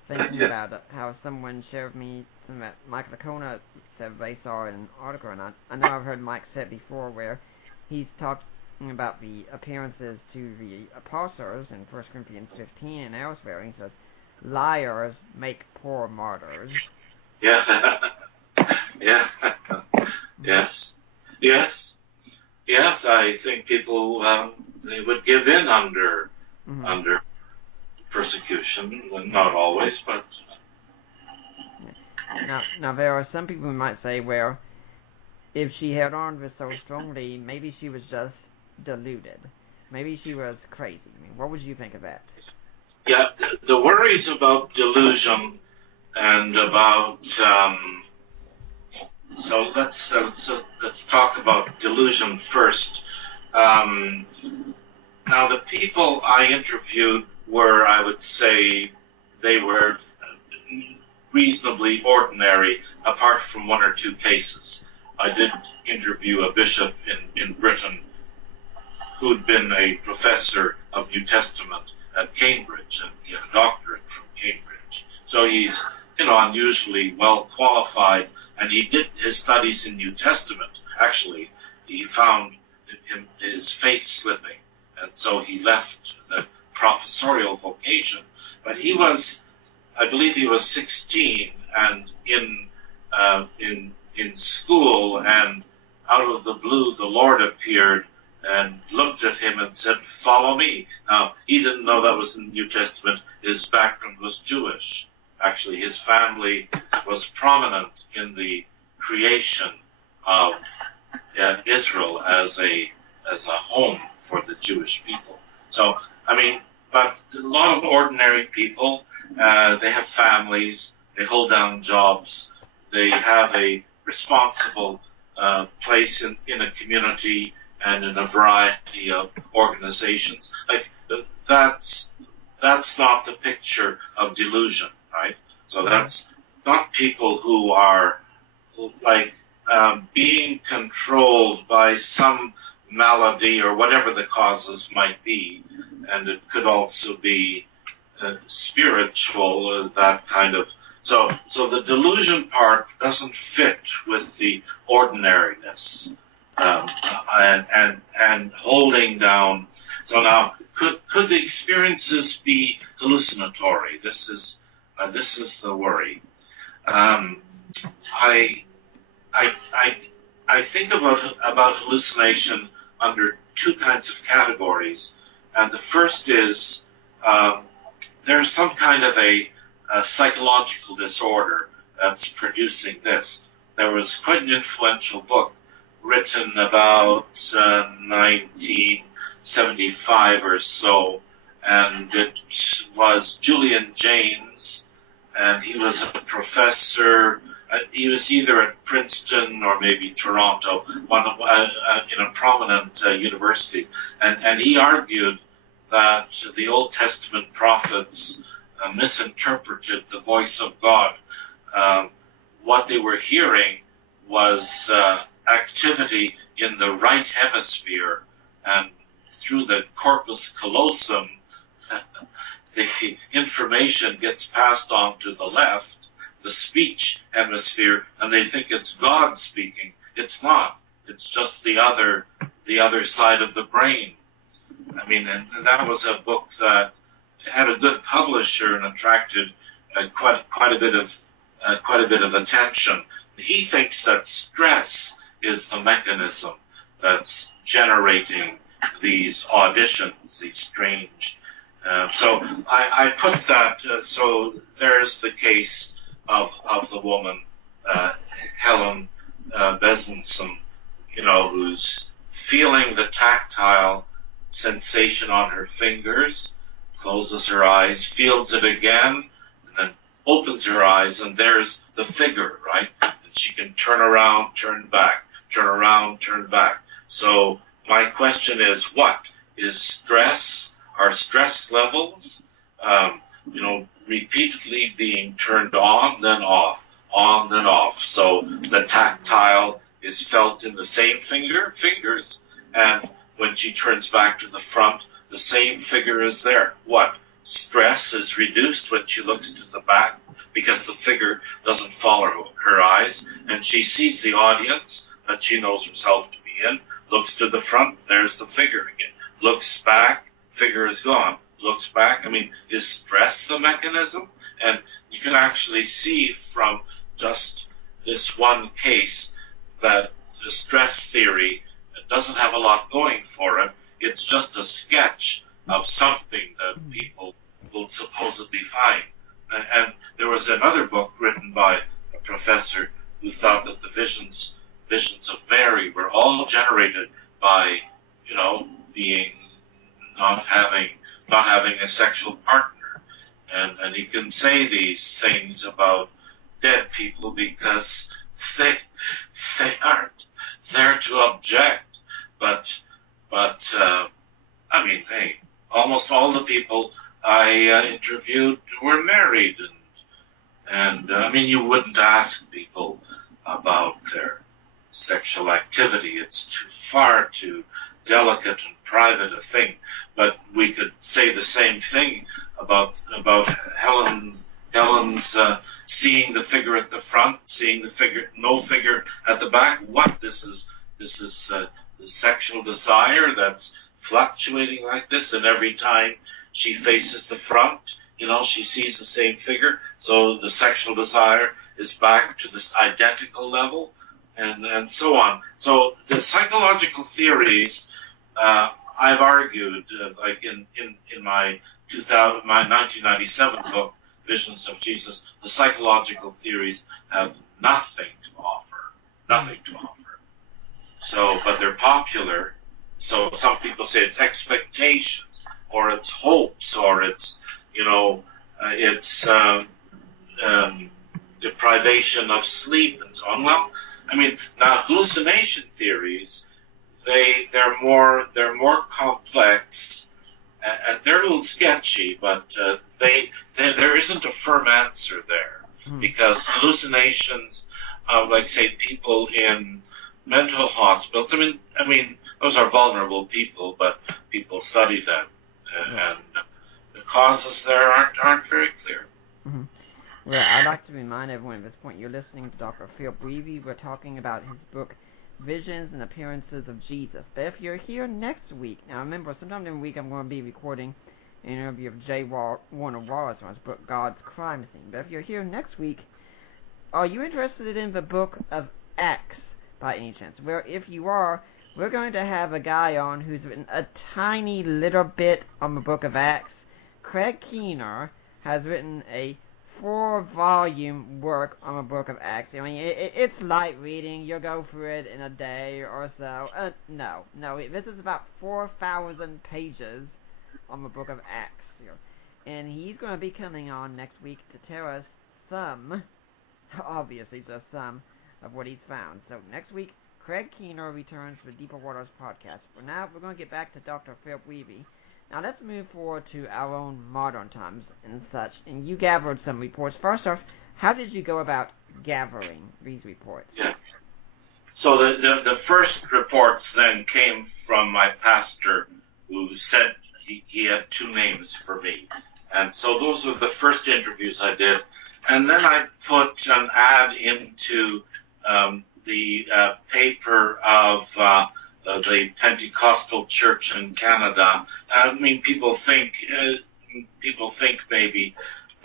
thinking about how someone shared me something that Michael Licona said they saw in an article, and I know I've heard Mike say it before, where he's talking about the appearances to the apostles in 1 Corinthians 15 and elsewhere. He says, liars make poor martyrs. Yeah. Yeah. Yes, I think people, they would give in under persecution, well, not always, but... Now, there are some people who might say, well, if she held on to it so strongly, maybe she was just deluded. Maybe she was crazy. I mean, what would you think of that? Yeah, the worries about delusion and about... So let's talk about delusion first. Now, the people I interviewed were, I would say, they were reasonably ordinary, apart from one or two cases. I did interview a bishop in Britain who'd been a professor of New Testament at Cambridge, and he had a doctorate from Cambridge. So he's, unusually well qualified, and he did his studies in New Testament. Actually, he found his faith slipping, and so he left the professorial vocation. But he was, I believe he was 16 and in school, and out of the blue the Lord appeared and looked at him and said, "Follow me." Now, he didn't know that was in the New Testament. His background was Jewish. Actually, his family was prominent in the creation of Israel as a home for the Jewish people. So, I mean, but a lot of ordinary people, they have families, they hold down jobs, they have a responsible place in a community and in a variety of organizations. Like, that's not the picture of delusion, right? So that's not people who are being controlled by some malady or whatever the causes might be, and it could also be spiritual, that kind of. So the delusion part doesn't fit with the ordinariness. and holding down. So now, could the experiences be hallucinatory? This is the worry. I I I I think about hallucination under two kinds of categories, and the first is there's some kind of a psychological disorder that's producing this. There was quite an influential book written about 1975 or so, and it was Julian Jaynes, and he was a professor. He was either at Princeton or maybe Toronto, in a prominent university, and he argued that the Old Testament prophets misinterpreted the voice of God. What they were hearing was activity in the right hemisphere, and through the corpus callosum, the information gets passed on to the left, the speech hemisphere, and they think it's God speaking. It's not. It's just the other side of the brain. I mean, and that was a book that had a good publisher and attracted quite a bit of attention. He thinks that stress is the mechanism that's generating these auditions, these strange. So I put that. So there's the case of the woman, Helen Besenson, who's feeling the tactile sensation on her fingers, closes her eyes, feels it again, and then opens her eyes, and there's the figure, right? And she can turn around, turn back, turn around, turn back. So my question is, what is stress? Are stress levels, repeatedly being turned on, then off, on, then off? So the tactile is felt in the same fingers, and when she turns back to the front, the same figure is there. What? Stress is reduced when she looks to the back because the figure doesn't follow her eyes, and she sees the audience that she knows herself to be in, looks to the front, there's the figure again. Looks back, figure is gone. Looks back. I mean, is stress the mechanism? And you can actually see from just this one case that the stress theory doesn't have a lot going for it. It's just a sketch of something that people will supposedly find. And there was another book written by a professor who thought that the visions of Mary were all generated by, being not having a sexual partner. And he can say these things about dead people because they aren't there to object. But I mean, hey, almost all the people I interviewed were married, and I mean, you wouldn't ask people about their sexual activity. It's far too delicate and private a thing. But we could say the same thing about Helen's seeing the figure at the front, seeing no figure at the back. What? This is the sexual desire that's fluctuating like this, and every time she faces the front, she sees the same figure. So the sexual desire is back to this identical level, and so on. So the psychological theories, I've argued, like in my 1997 book, Visions of Jesus, the psychological theories have nothing to offer. So, but they're popular. So some people say it's expectations, or it's hopes, or it's, deprivation of sleep and so on. Well, I mean, now hallucination theories, they're more complex, and they're a little sketchy, but there isn't a firm answer there, because hallucinations, like say people in mental hospitals, I mean those are vulnerable people, but people study them, and the causes there aren't very clear. Mm-hmm. Well, I'd like to remind everyone at this point you're listening to Dr. Philip Wiebe. We're talking about his book, Visions and Appearances of Jesus. But if you're here next week, now remember, sometime in the week I'm going to be recording an interview of J. Warner Wallace on his book God's Crime Scene. But if you're here next week, are you interested in the book of Acts by any chance? Well, if you are, we're going to have a guy on who's written a tiny little bit on the book of Acts. Craig Keener has written a 4-volume work on the book of Acts. I mean, it's light reading. You'll go through it in a day or so. No, this is about 4,000 pages on the book of Acts. And he's going to be coming on next week to tell us some, obviously just some, of what he's found. So next week, Craig Keener returns for Deeper Waters podcast. For now, we're going to get back to Dr. Philip Wiebe. Now let's move forward to our own modern times and such. And you gathered some reports. First off, how did you go about gathering these reports? Yeah. So the first reports then came from my pastor, who said he had 2 names for me. And so those were the first interviews I did. And then I put an ad into the paper of the Pentecostal Church in Canada. I mean, people think maybe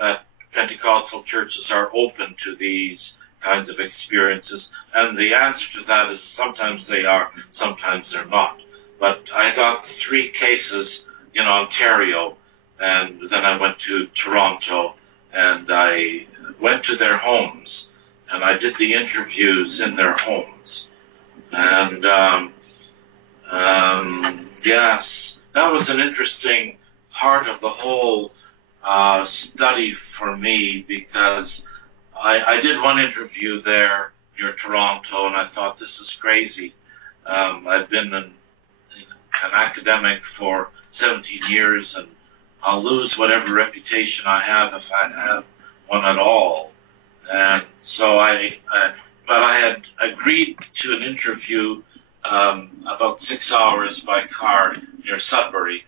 that Pentecostal churches are open to these kinds of experiences, and the answer to that is sometimes they are, sometimes they're not. But I got 3 cases in Ontario, and then I went to Toronto, and I went to their homes, and I did the interviews in their homes. And yes, that was an interesting part of the whole study for me, because I did one interview there near Toronto, and I thought, this is crazy. I've been an academic for 17 years, and I'll lose whatever reputation I have if I have one at all. And so but I had agreed to an interview about 6 hours by car near Sudbury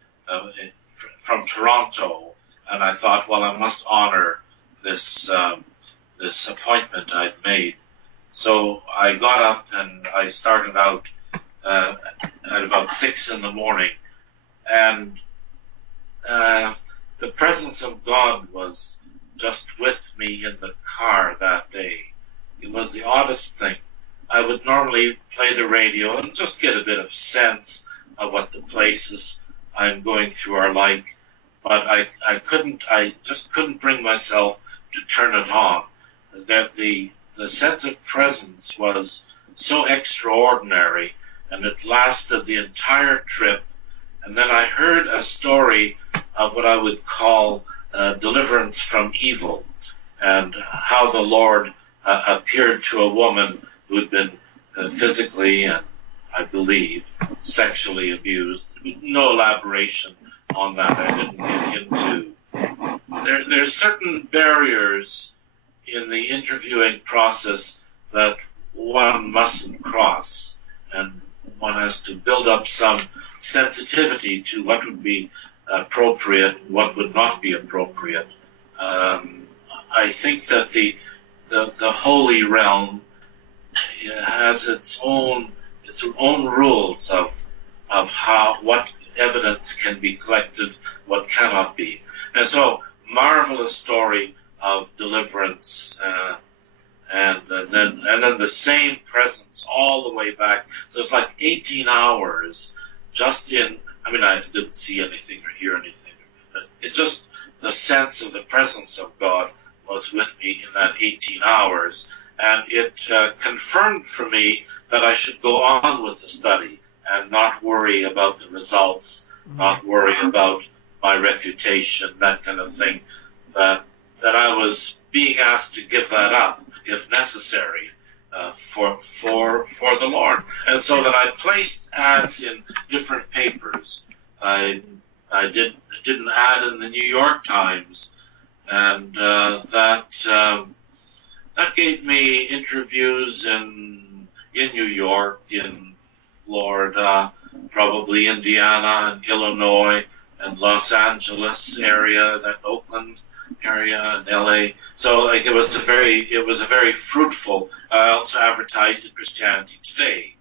from Toronto, and I thought, well, I must honor this appointment I'd made. So I got up and I started out at about 6 in the morning, and the presence of God was just with me in the car that day. It was the oddest thing. I would normally play the radio and just get a bit of sense of what the places I'm going through are like, but I just couldn't bring myself to turn it on. That the sense of presence was so extraordinary, and it lasted the entire trip. And then I heard a story of what I would call deliverance from evil, and how the Lord appeared to a woman who had been physically and, I believe, sexually abused. No elaboration on that. I didn't get into. There's certain barriers in the interviewing process that one mustn't cross, and one has to build up some sensitivity to what would be appropriate and what would not be appropriate. I think that the holy realm has its own rules of what evidence can be collected, what cannot be. And so, marvelous story of deliverance, and then the same presence all the way back. So it's like 18 hours just in. I mean, I didn't see anything or hear anything, but it's just the sense of the presence of God was with me in that 18 hours, and it confirmed for me that I should go on with the study and not worry about the results, not worry about my reputation, that kind of thing, that I was being asked to give that up, if necessary, for the Lord. And so that I placed ads in different papers. I did an ad in the New York Times, and that gave me interviews in New York, in Florida, probably Indiana and Illinois and Los Angeles area, that Oakland area and LA. So like it was a very fruitful. I also advertised in Christianity Today,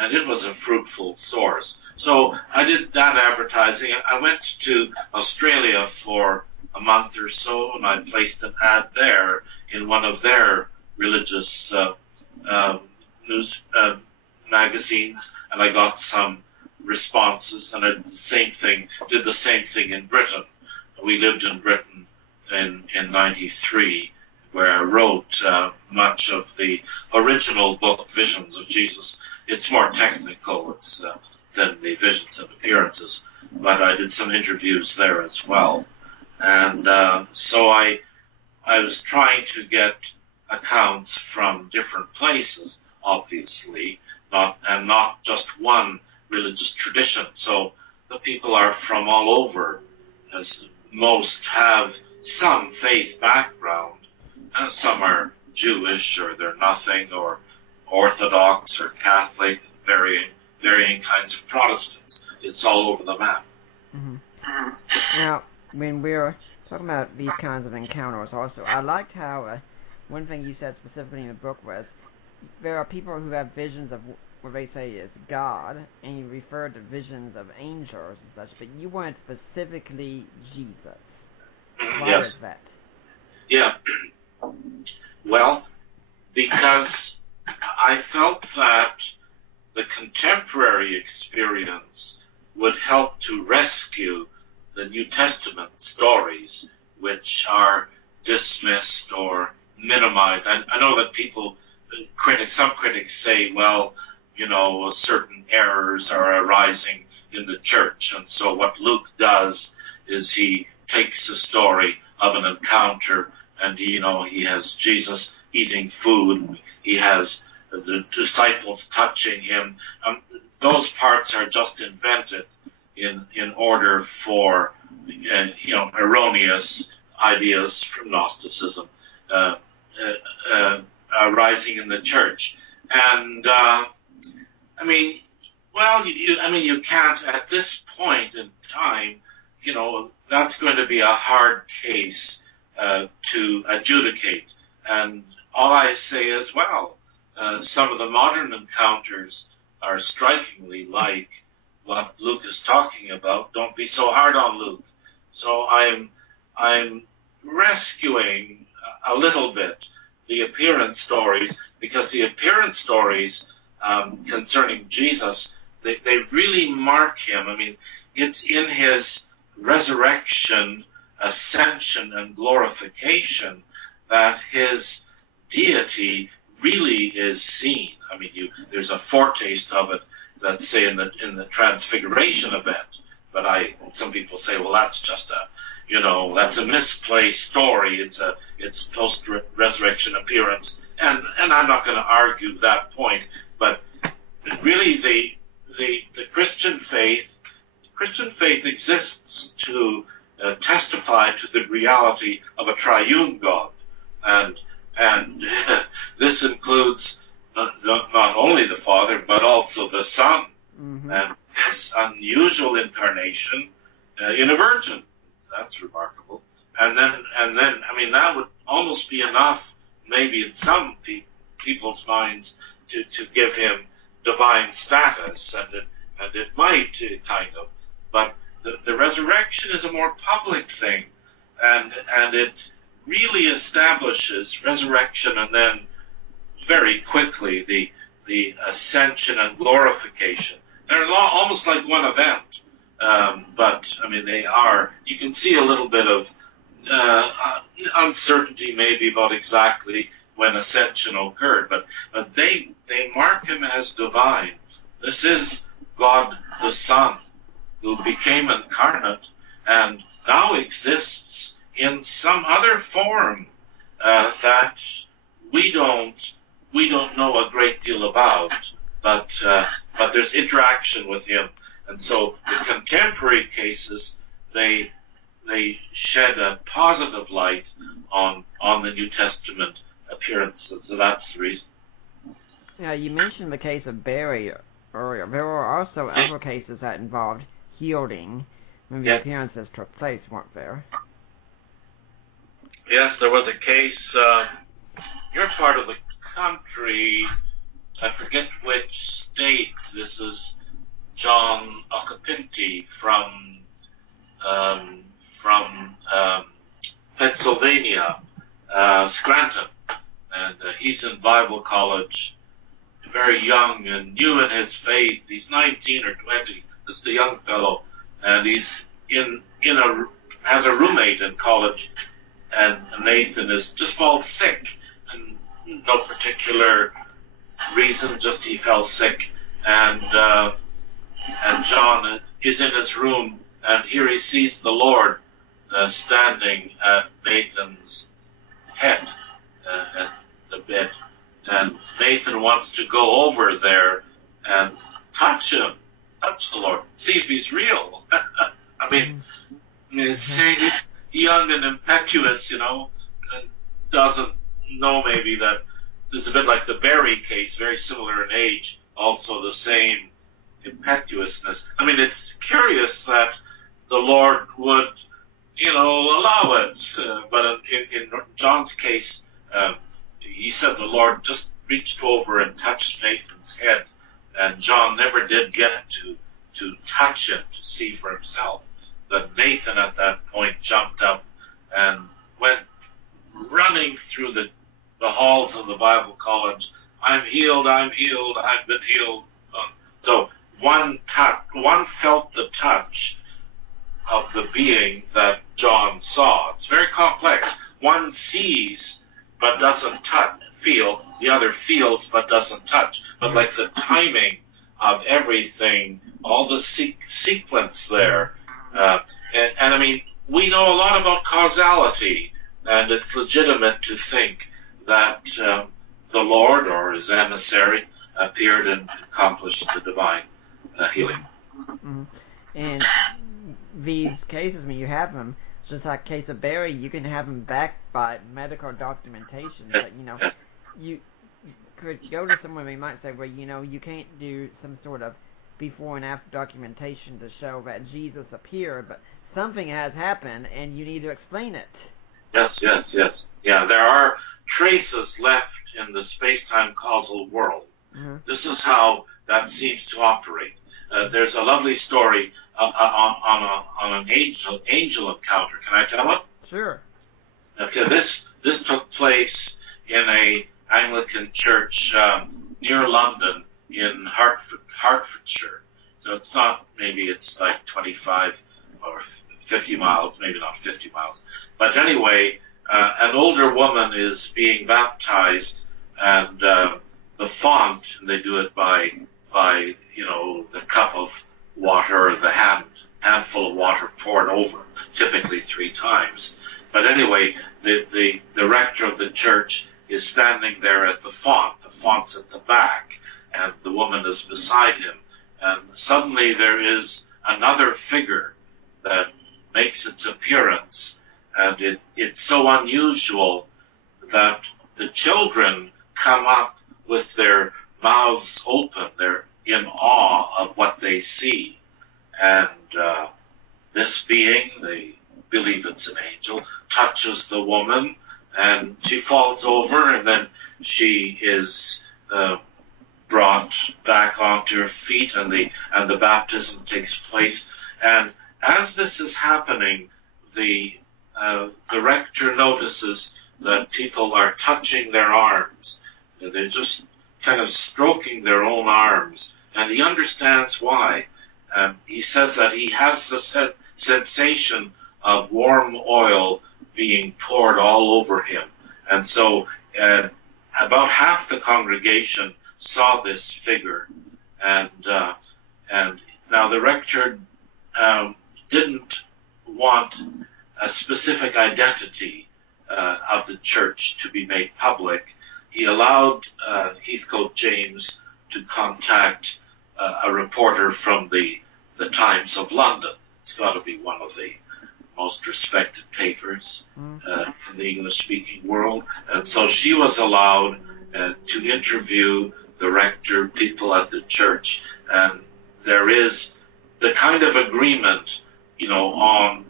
and it was a fruitful source. So I did that advertising. I went to Australia for a month or so, and I placed an ad there in one of their religious news magazines, and I got some responses, and I did the same thing in Britain. We lived in Britain in 93, where I wrote much of the original book, Visions of Jesus. It's more technical than the Visions and Appearances, but I did some interviews there as well. And so I was trying to get accounts from different places, obviously, not just one religious tradition. So the people are from all over, as most have some faith background, and some are Jewish, or they're nothing, or Orthodox, or Catholic, varying kinds of Protestants. It's all over the map. Mm-hmm. Now, when we're talking about these kinds of encounters also, I liked how one thing you said specifically in the book was there are people who have visions of what they say is God, and you refer to visions of angels and such, but you want specifically Jesus. Why Yes. is that? Yeah. Well, because I felt that the contemporary experience would help to rescue the New Testament stories, which are dismissed or minimized. I know that some critics say, well, certain errors are arising in the church, and so what Luke does is he takes the story of an encounter, and he has Jesus eating food, he has the disciples touching him. Those parts are just invented in order for erroneous ideas from Gnosticism arising in the church. And you can't at this point in time. That's going to be a hard case to adjudicate. And all I say is, well, some of the modern encounters are strikingly like what Luke is talking about. Don't be so hard on Luke. So I'm rescuing a little bit the appearance stories, because the appearance stories concerning Jesus, they really mark him. I mean, it's in his resurrection, ascension, and glorification that his deity really is seen. I mean, there's a foretaste of it, let's say, in the Transfiguration event. But some people say, well, that's just that's a misplaced story. It's post-resurrection appearance, and I'm not going to argue that point. But really, the Christian faith exists to testify to the reality of a triune God, and this includes not only the Father but also the Son, Mm-hmm. and his unusual incarnation in a virgin. That's remarkable. And then I mean, that would almost be enough, maybe in some people's minds, to give him divine status, and it might kind of. But the resurrection is a more public thing, and it really establishes resurrection, and then very quickly the ascension and glorification. They're almost like one event, but I mean you can see a little bit of uncertainty maybe about exactly when ascension occurred, but they mark him as divine. This is God the Son, who became incarnate and now exists in some other form that we don't know a great deal about, but there's interaction with him. And so the contemporary cases, they shed a positive light on the New Testament appearances. So that's the reason. Yeah, you mentioned the case of Barry earlier. There were also other cases that involved healing when the appearances took place, weren't there? Yes, there was a case. Your part of the country, I forget which state. This is John Occhipinti from Pennsylvania, Scranton, and he's in Bible college, very young and new in his faith. He's 19 or 20. This is the young fellow, and he's has a roommate in college, and Nathan is just falls sick, and no particular reason, just he fell sick, and John is in his room, and here he sees the Lord standing at Nathan's head at the bed, and Nathan wants to go over there and touch the Lord, see if he's real. I mean, he's young and impetuous, and doesn't know maybe that this is a bit like the Berry case, very similar in age, also the same impetuousness. I mean, it's curious that the Lord would, allow it. But in John's case, he said the Lord just reached over and touched Nathan's head, and John never did get to touch it to see for himself. But Nathan at that point jumped up and went running through the halls of the Bible college. I'm healed, I've been healed. So one felt the touch of the being that John saw. It's very complex. One sees but doesn't feel. The other feels but doesn't touch. But like the timing of everything, all the sequence there. And I mean, we know a lot about causality, and it's legitimate to think that the Lord or his emissary appeared and accomplished the divine healing. Mm-hmm. And these cases, when you have them, just like case of Barry, you can have them backed by medical documentation. But you could go to someone, they might say, well, you can't do some sort of before and after documentation to show that Jesus appeared, but something has happened, and you need to explain it. Yes. Yeah, there are traces left in the space-time causal world. Mm-hmm. This is how that seems to operate. There's a lovely story on an angel encounter. Can I tell it? Sure. Okay, this took place in a Anglican church near London in Hertfordshire. So it's not, maybe it's like 25 or 50 miles, maybe not 50 miles. But anyway, an older woman is being baptized, and the font, and they do it by the cup of water, or the handful of water poured over, typically 3 times. But anyway, the rector of the church is standing there at the font. The font's at the back, and the woman is beside him. And suddenly there is another figure that makes its appearance, and it's so unusual that the children come up with their mouths open. They're in awe of what they see. And this being, they believe it's an angel, touches the woman, and she falls over, and then she is brought back onto her feet, and the baptism takes place. And as this is happening, the rector notices that people are touching their arms. They're just kind of stroking their own arms, and he understands why. He says that he has the sensation of warm oil being poured all over him. And so about half the congregation saw this figure, and now the rector didn't want a specific identity of the church to be made public. He allowed Heathcote James to contact a reporter from the Times of London. It's got to be one of the most respected papers in the English-speaking world. And so she was allowed to interview the rector, people at the church, and there is the kind of agreement, on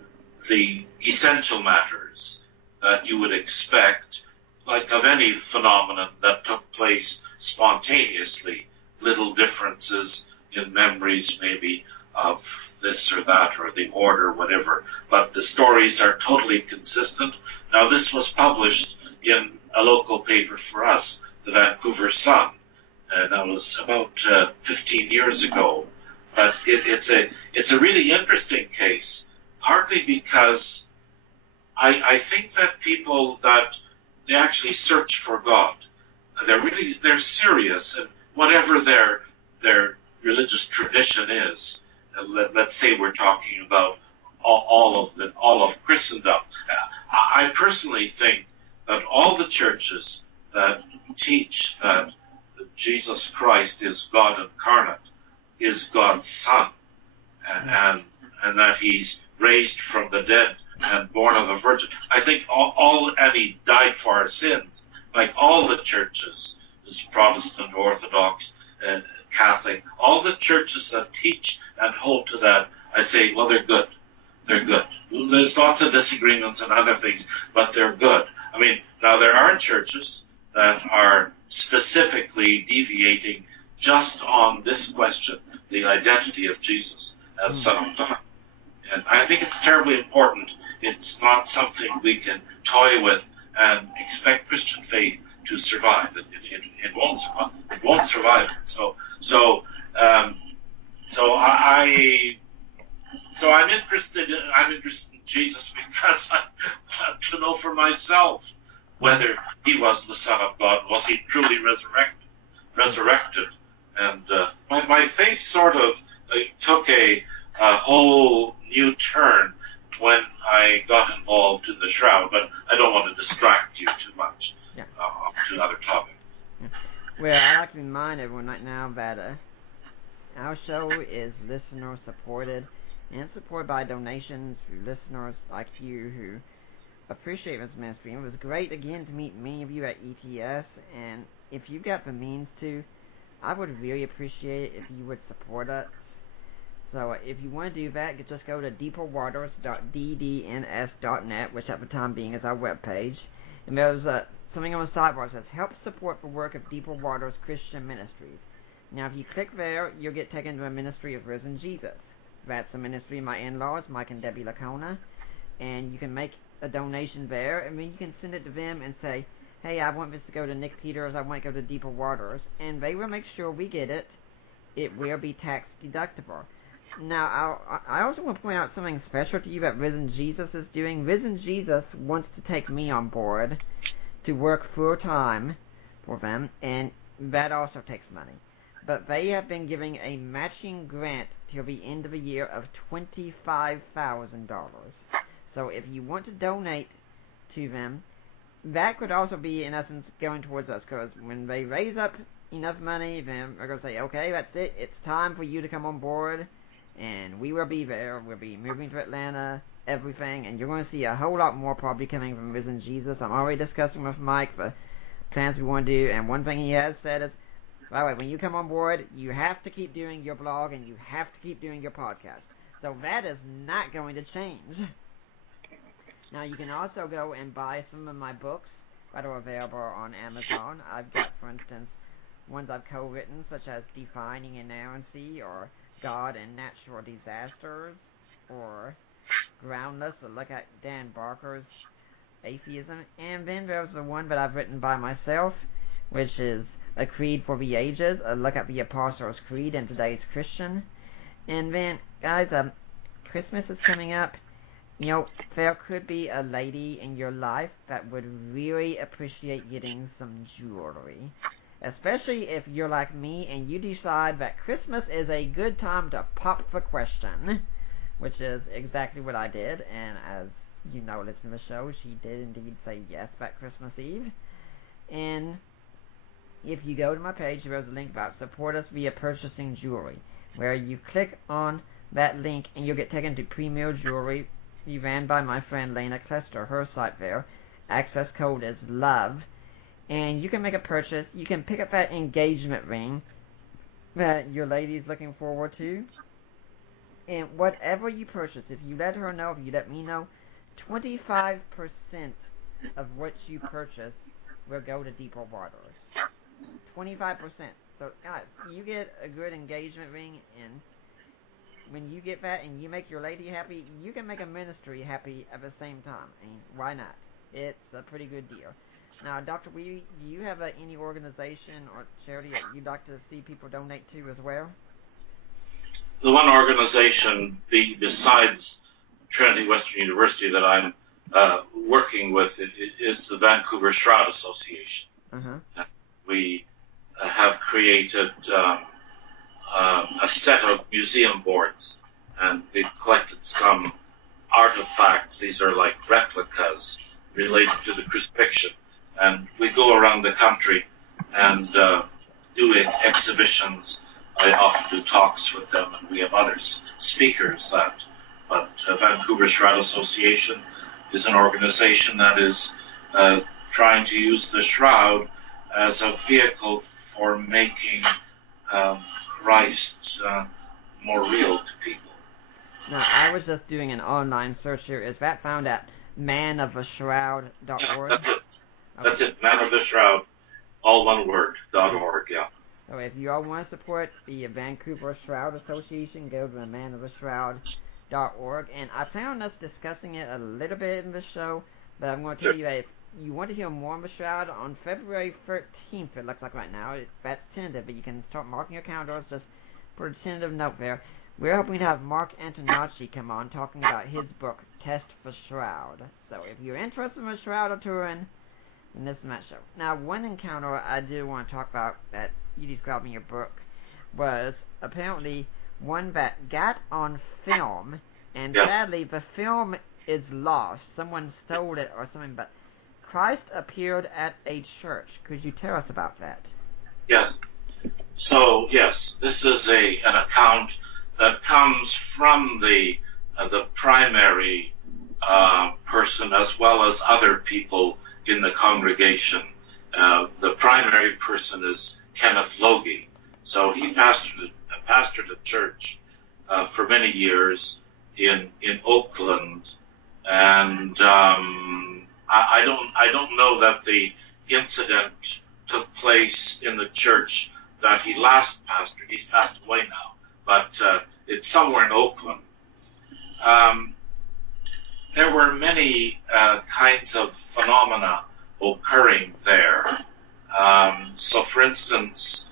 the essential matters that you would expect, like of any phenomenon that took place spontaneously, little differences in memories maybe of this or that or the order, whatever, but the stories are totally consistent. Now, this was published in a local paper for us, the Vancouver Sun, and that was about 15 years ago. But it's a really interesting case, partly because I think that people that they actually search for God, they're serious, and whatever their religious tradition is. Let's say we're talking about all of Christendom. I personally think that all the churches that teach that Jesus Christ is God incarnate, is God's Son, and that He's raised from the dead and born of a virgin. I think and He died for our sins, like all the churches, this Protestant, Orthodox, Catholic, all the churches that teach and hold to that, I say, well, they're good. They're good. There's lots of disagreements and other things, but they're good. I mean, now there are churches that are specifically deviating just on this question, the identity of Jesus as Son of God. And I think it's terribly important. It's not something we can toy with and expect Christian faith to survive. It won't survive. It won't survive. So I'm interested in Jesus because I want to know for myself whether He was the Son of God. Was He truly resurrected? And my faith sort of took a whole new turn when I got involved in the shroud, but I don't want to distract you too much to another topic. Well, I'd like to remind everyone right now that our show is listener supported and supported by donations through listeners like you who appreciate this ministry. It was great again to meet many of you at ETS, and if you've got the means to, I would really appreciate it if you would support us. So if you want to do that, just go to deeperwaters.ddns.net, which at the time being is our webpage. And there's something on the sidebar that says, help support the work of Deeper Waters Christian Ministries. Now if you click there, you'll get taken to a ministry of Risen Jesus. That's the ministry of my in-laws, Mike and Debbie Lacona. And you can make a donation there, and then you can send it to them and say, hey, I want this to go to Nick Peters, I want it to go to Deeper Waters. And they will make sure we get it. It will be tax deductible. Now, I also want to point out something special to you that Risen Jesus is doing. Risen Jesus wants to take me on board to work full-time for them, and that also takes money. But they have been giving a matching grant till the end of the year of $25,000. So if you want to donate to them, that could also be, in essence, going towards us, because when they raise up enough money, then they're going to say, okay, that's it, it's time for you to come on board, and we will be there. We'll be moving to Atlanta, everything, and you're going to see a whole lot more probably coming from Risen Jesus. I'm already discussing with Mike the plans we want to do, and one thing he has said is, by the way, when you come on board, you have to keep doing your blog, and you have to keep doing your podcast. So that is not going to change. Now, you can also go and buy some of my books that are available on Amazon. I've got, for instance, ones I've co-written, such as Defining Inerrancy, or God and Natural Disasters, or Groundless, a look at Dan Barker's atheism. And then there's the one that I've written by myself, which is A Creed for the Ages, a look at the Apostles' Creed and today's Christian. And then, guys, Christmas is coming up. You know, there could be a lady in your life that would really appreciate getting some jewelry. Especially if you're like me and you decide that Christmas is a good time to pop the question, which is exactly what I did. And as you know, listen to the show, she did indeed say yes that Christmas Eve. And if you go to my page, there's a link about support us via purchasing jewelry, where you click on that link and you'll get taken to Premier Jewelry, ran by my friend Lena Klester, her site there. Access code is LOVE. And you can make a purchase. You can pick up that engagement ring that your lady's looking forward to. And whatever you purchase, if you let her know, if you let me know, 25% of what you purchase will go to Deeper Waters. 25%. So, guys, you get a good engagement ring, and when you get that and you make your lady happy, you can make a ministry happy at the same time. I mean, why not? It's a pretty good deal. Now, Dr. Wiebe, do you have any organization or charity that you'd like to see people donate to as well? The one organization besides Trinity Western University that I'm working with is the Vancouver Shroud Association. Uh-huh. We have created a set of museum boards, and we've collected some artifacts. These are like replicas related to the crucifixion, and we go around the country and do exhibitions. I often do talks with them, and we have other speakers. But Vancouver Shroud Association is an organization that is trying to use the shroud as a vehicle for making Christ more real to people. Now, I was just doing an online search here. Is that found at manoftheshroud.org? Yeah, that's it. That's it. Man of the Shroud, all one word, .org, yeah. So if you all want to support the Vancouver Shroud Association, go to manoftheshroud.org. And I found us discussing it a little bit in the show, but I'm going to tell you that if you want to hear more on the Shroud, on February 13th, it looks like right now, that's tentative, but you can start marking your calendars, just put a tentative note there. We're hoping to have Mark Antonacci come on talking about his book, Test for Shroud. So if you're interested in the Shroud of Turin, then this is that show. Now, one encounter I did want to talk about that you described in your book was apparently one that got on film, and sadly the film is lost. Someone stole it or something, but Christ appeared at a church. Could you tell us about that? Yes. So, yes, this is an account that comes from the primary person as well as other people in the congregation. The primary person is Kenneth Logie. So he pastored a church for many years in Oakland, and I don't know that the incident took place in the church that he last pastored. He's passed away now, but it's somewhere in Oakland. There were many kinds of phenomena occurring there. So, for instance,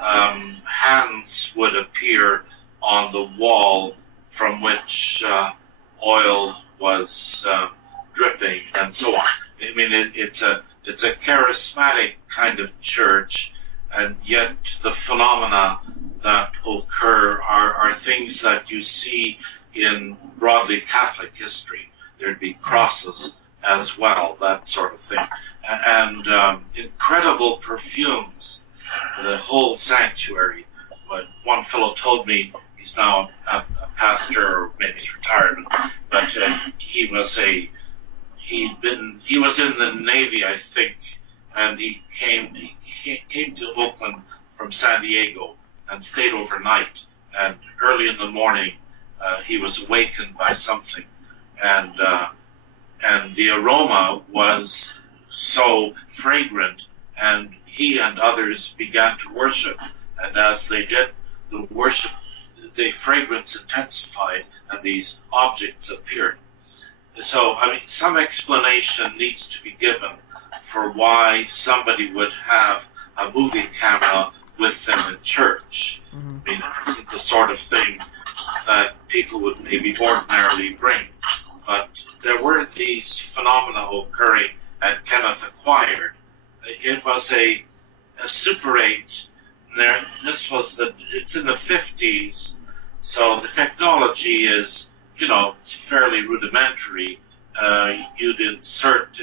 hands would appear on the wall from which oil was dripping, and so on. I mean, it's a charismatic kind of church, and yet the phenomena that occur are things that you see in broadly Catholic history. There'd be crosses as well, that sort of thing, and incredible perfumes. The whole sanctuary. But one fellow told me, he's now a pastor, or maybe he's retired, but he was in the Navy, I think, and he came to Oakland from San Diego and stayed overnight. And early in the morning, he was awakened by something, and the aroma was so fragrant, and he and others began to worship. And as they did the worship, the fragrance intensified, and these objects appeared. So, I mean, some explanation needs to be given for why somebody would have a movie camera with them in church. Mm-hmm. I mean, it isn't the sort of thing that people would maybe ordinarily bring. But there were these phenomena occurring, and Kenneth acquired. It was a Super 8. It's in the 50s, so the technology is, it's fairly rudimentary. You'd insert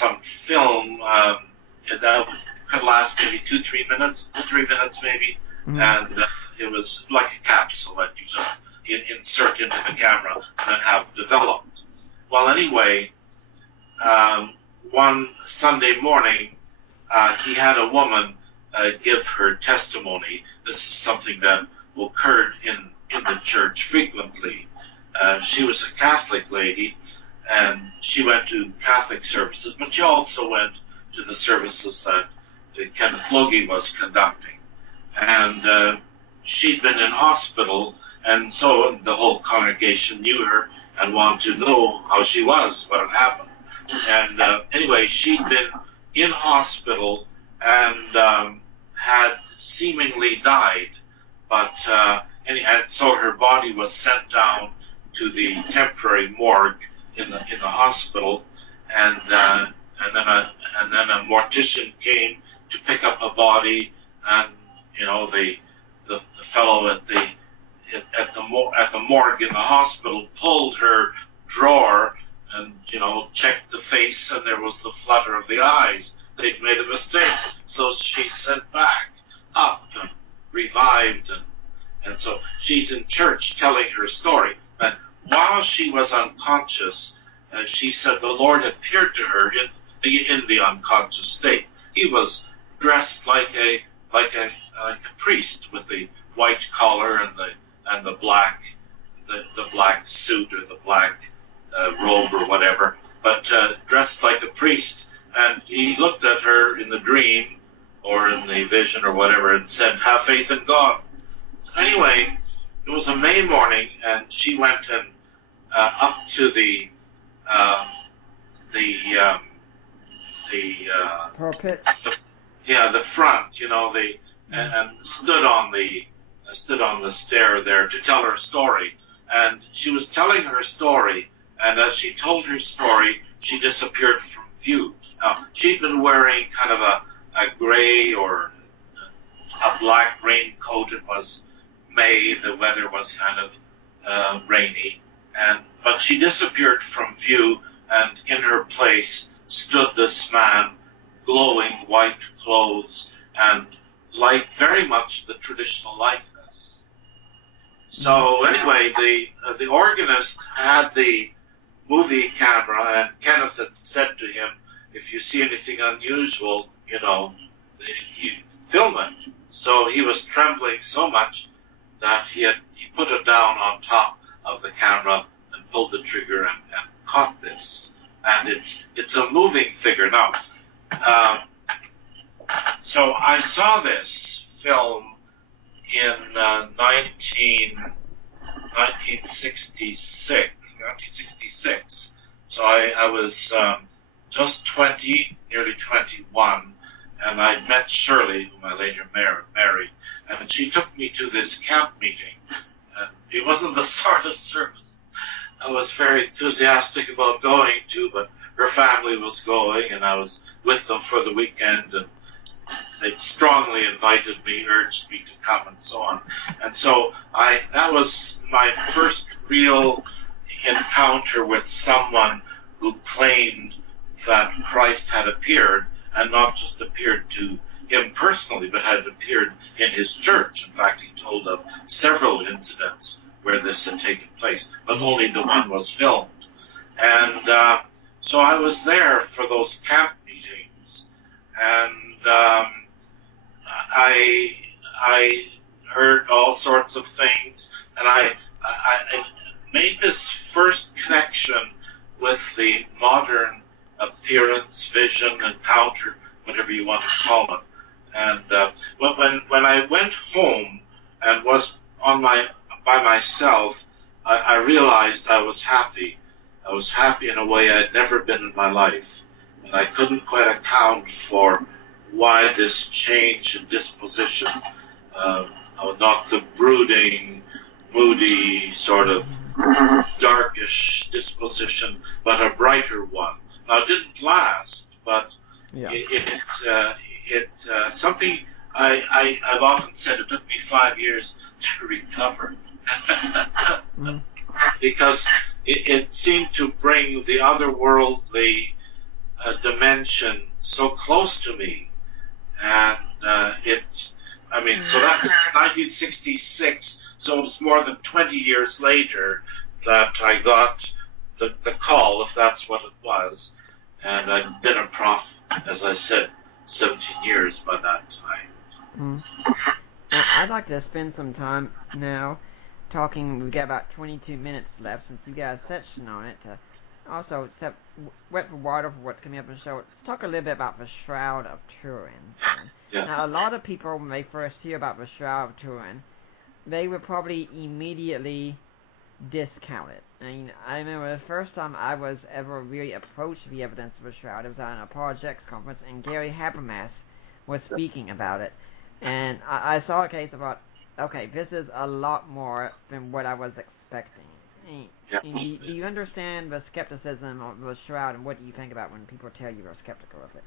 some film that could last maybe 3 minutes maybe, mm-hmm. And it was like a capsule that you just insert into the camera and then have developed. Well, anyway, one Sunday morning, he had a woman give her testimony. This is something that occurred in the church frequently. She was a Catholic lady, and she went to Catholic services, but she also went to the services that Kenneth Logie was conducting. And she'd been in hospital, and so the whole congregation knew her and wanted to know how she was, what had happened. And anyway, she'd been in hospital and had seemingly died, but and so her body was sent down to the temporary morgue in the hospital, and then a mortician came to pick up a body, and the fellow at the morgue in the hospital pulled her drawer and checked the face, and there was the flutter of the eyes. They'd made a mistake, so she's sent back up and revived, and so she's in church telling her story. And while she was unconscious, she said the Lord appeared to her in the unconscious state. He was dressed like a priest, with the white collar and the black suit or the black robe or whatever, but dressed like a priest. And he looked at her in the dream or in the vision or whatever and said, "Have faith in God." Anyway, it was a May morning, and she went and up to the pulpit. The front, and stood on the stair there to tell her story. And she was telling her story, and as she told her story, she disappeared from view. Now, she'd been wearing kind of a gray or a black raincoat. It was May, the weather was kind of rainy, but she disappeared from view, and in her place stood this man, glowing white clothes and very much the traditional likeness. So anyway, the organist had the movie camera, and Kenneth had said to him, "If you see anything unusual, you film it." So he was trembling so much that he put it down on top of the camera and pulled the trigger and caught this. And it's a moving figure. Now, so I saw this film in 1966. So I was just 20, nearly 21, and I met Shirley, whom I later married, and she took me to this camp meeting. And it wasn't the sort of service I was very enthusiastic about going to, but her family was going, and I was with them for the weekend, and they strongly invited me, urged me to come, and so on. And so that was my first real encounter with someone who claimed that Christ had appeared, and not just appeared to him personally, but had appeared in his church. In fact, he told of several incidents where this had taken place, but only the one was filmed. And so I was there for those camp meetings, and I heard all sorts of things, and I made this first connection with the modern appearance, vision, encounter, whatever you want to call it. And when I went home and was by myself, I realized I was happy. I was happy in a way I'd never been in my life. And I couldn't quite account for why this change in disposition, not the brooding, moody, sort of darkish disposition, but a brighter one. Now, it didn't last, but it's something I've often said it took me 5 years to recover. Because it seemed to bring the otherworldly dimension so close to me. And so that was 1966, so it was more than 20 years later that I got the call, if that's what it was. And I'd been a prof, as I said, 17 years by that time. Now, I'd like to spend some time now talking. We've got about 22 minutes left since you got a section on it, to Also, wet for water for what's coming up in the show. Let's talk a little bit about the Shroud of Turin. Yeah. Now, a lot of people, when they first hear about the Shroud of Turin, they would probably immediately discount it. I remember the first time I was ever really approached the evidence of the Shroud, it was at an Apologetics conference, and Gary Habermas was speaking about it. And I saw a case and thought, okay, this is a lot more than what I was expecting. Yeah. Do you understand the skepticism of the Shroud, and what do you think about when people tell you they're skeptical of it?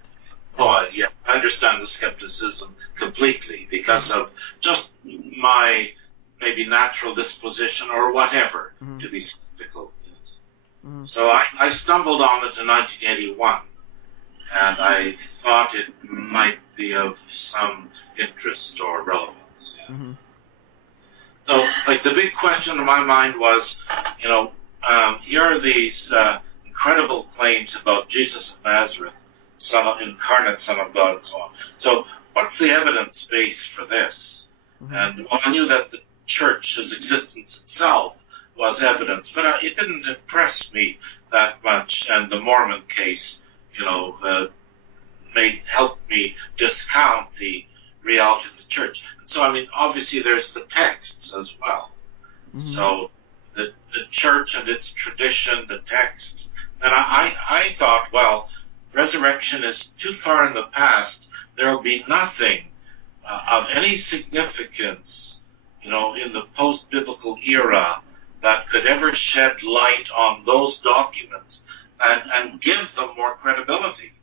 Oh, yeah, I understand the skepticism completely because of just my maybe natural disposition or whatever to be skeptical. So I stumbled on it in 1981, and I thought it might be of some interest or relevance. Yeah. So, like, the big question in my mind was, here are these incredible claims about Jesus of Nazareth, incarnate Son of God, and so on. So, what's the evidence base for this? And I knew that the church's existence itself was evidence, but it didn't impress me that much. And the Mormon case, helped me discount the reality of the church. So, obviously there's the texts as well. So the church and its tradition, the texts, and I thought, well, resurrection is too far in the past. There will be nothing of any significance, in the post-biblical era that could ever shed light on those documents and give them more credibility.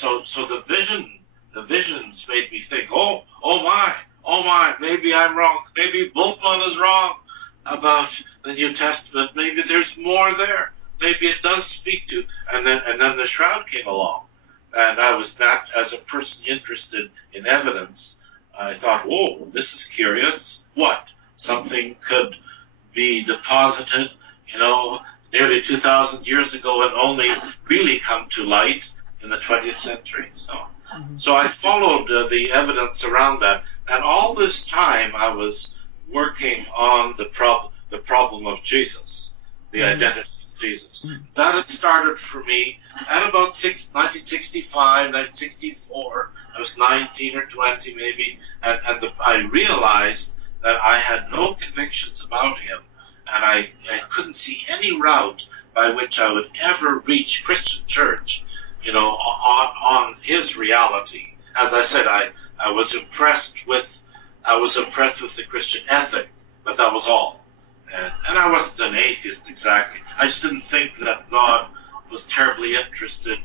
So the visions made me think, oh my, maybe I'm wrong. Maybe Bultmann is wrong about the New Testament. Maybe there's more there. Maybe it does speak to. And then the Shroud came along, and I was that as a person interested in evidence. I thought, whoa, this is curious. What? Something could be deposited, nearly 2,000 years ago and only really come to light in the 20th century. So I followed the evidence around that, and all this time I was working on the problem of Jesus, the identity of Jesus. That had started for me at about 1965, 1964. I was 19 or 20 maybe, and I realized that I had no convictions about him, and I couldn't see any route by which I would ever reach Christian church, on his reality. As I said, I was impressed with the Christian ethic, but that was all. And I wasn't an atheist exactly. I just didn't think that God was terribly interested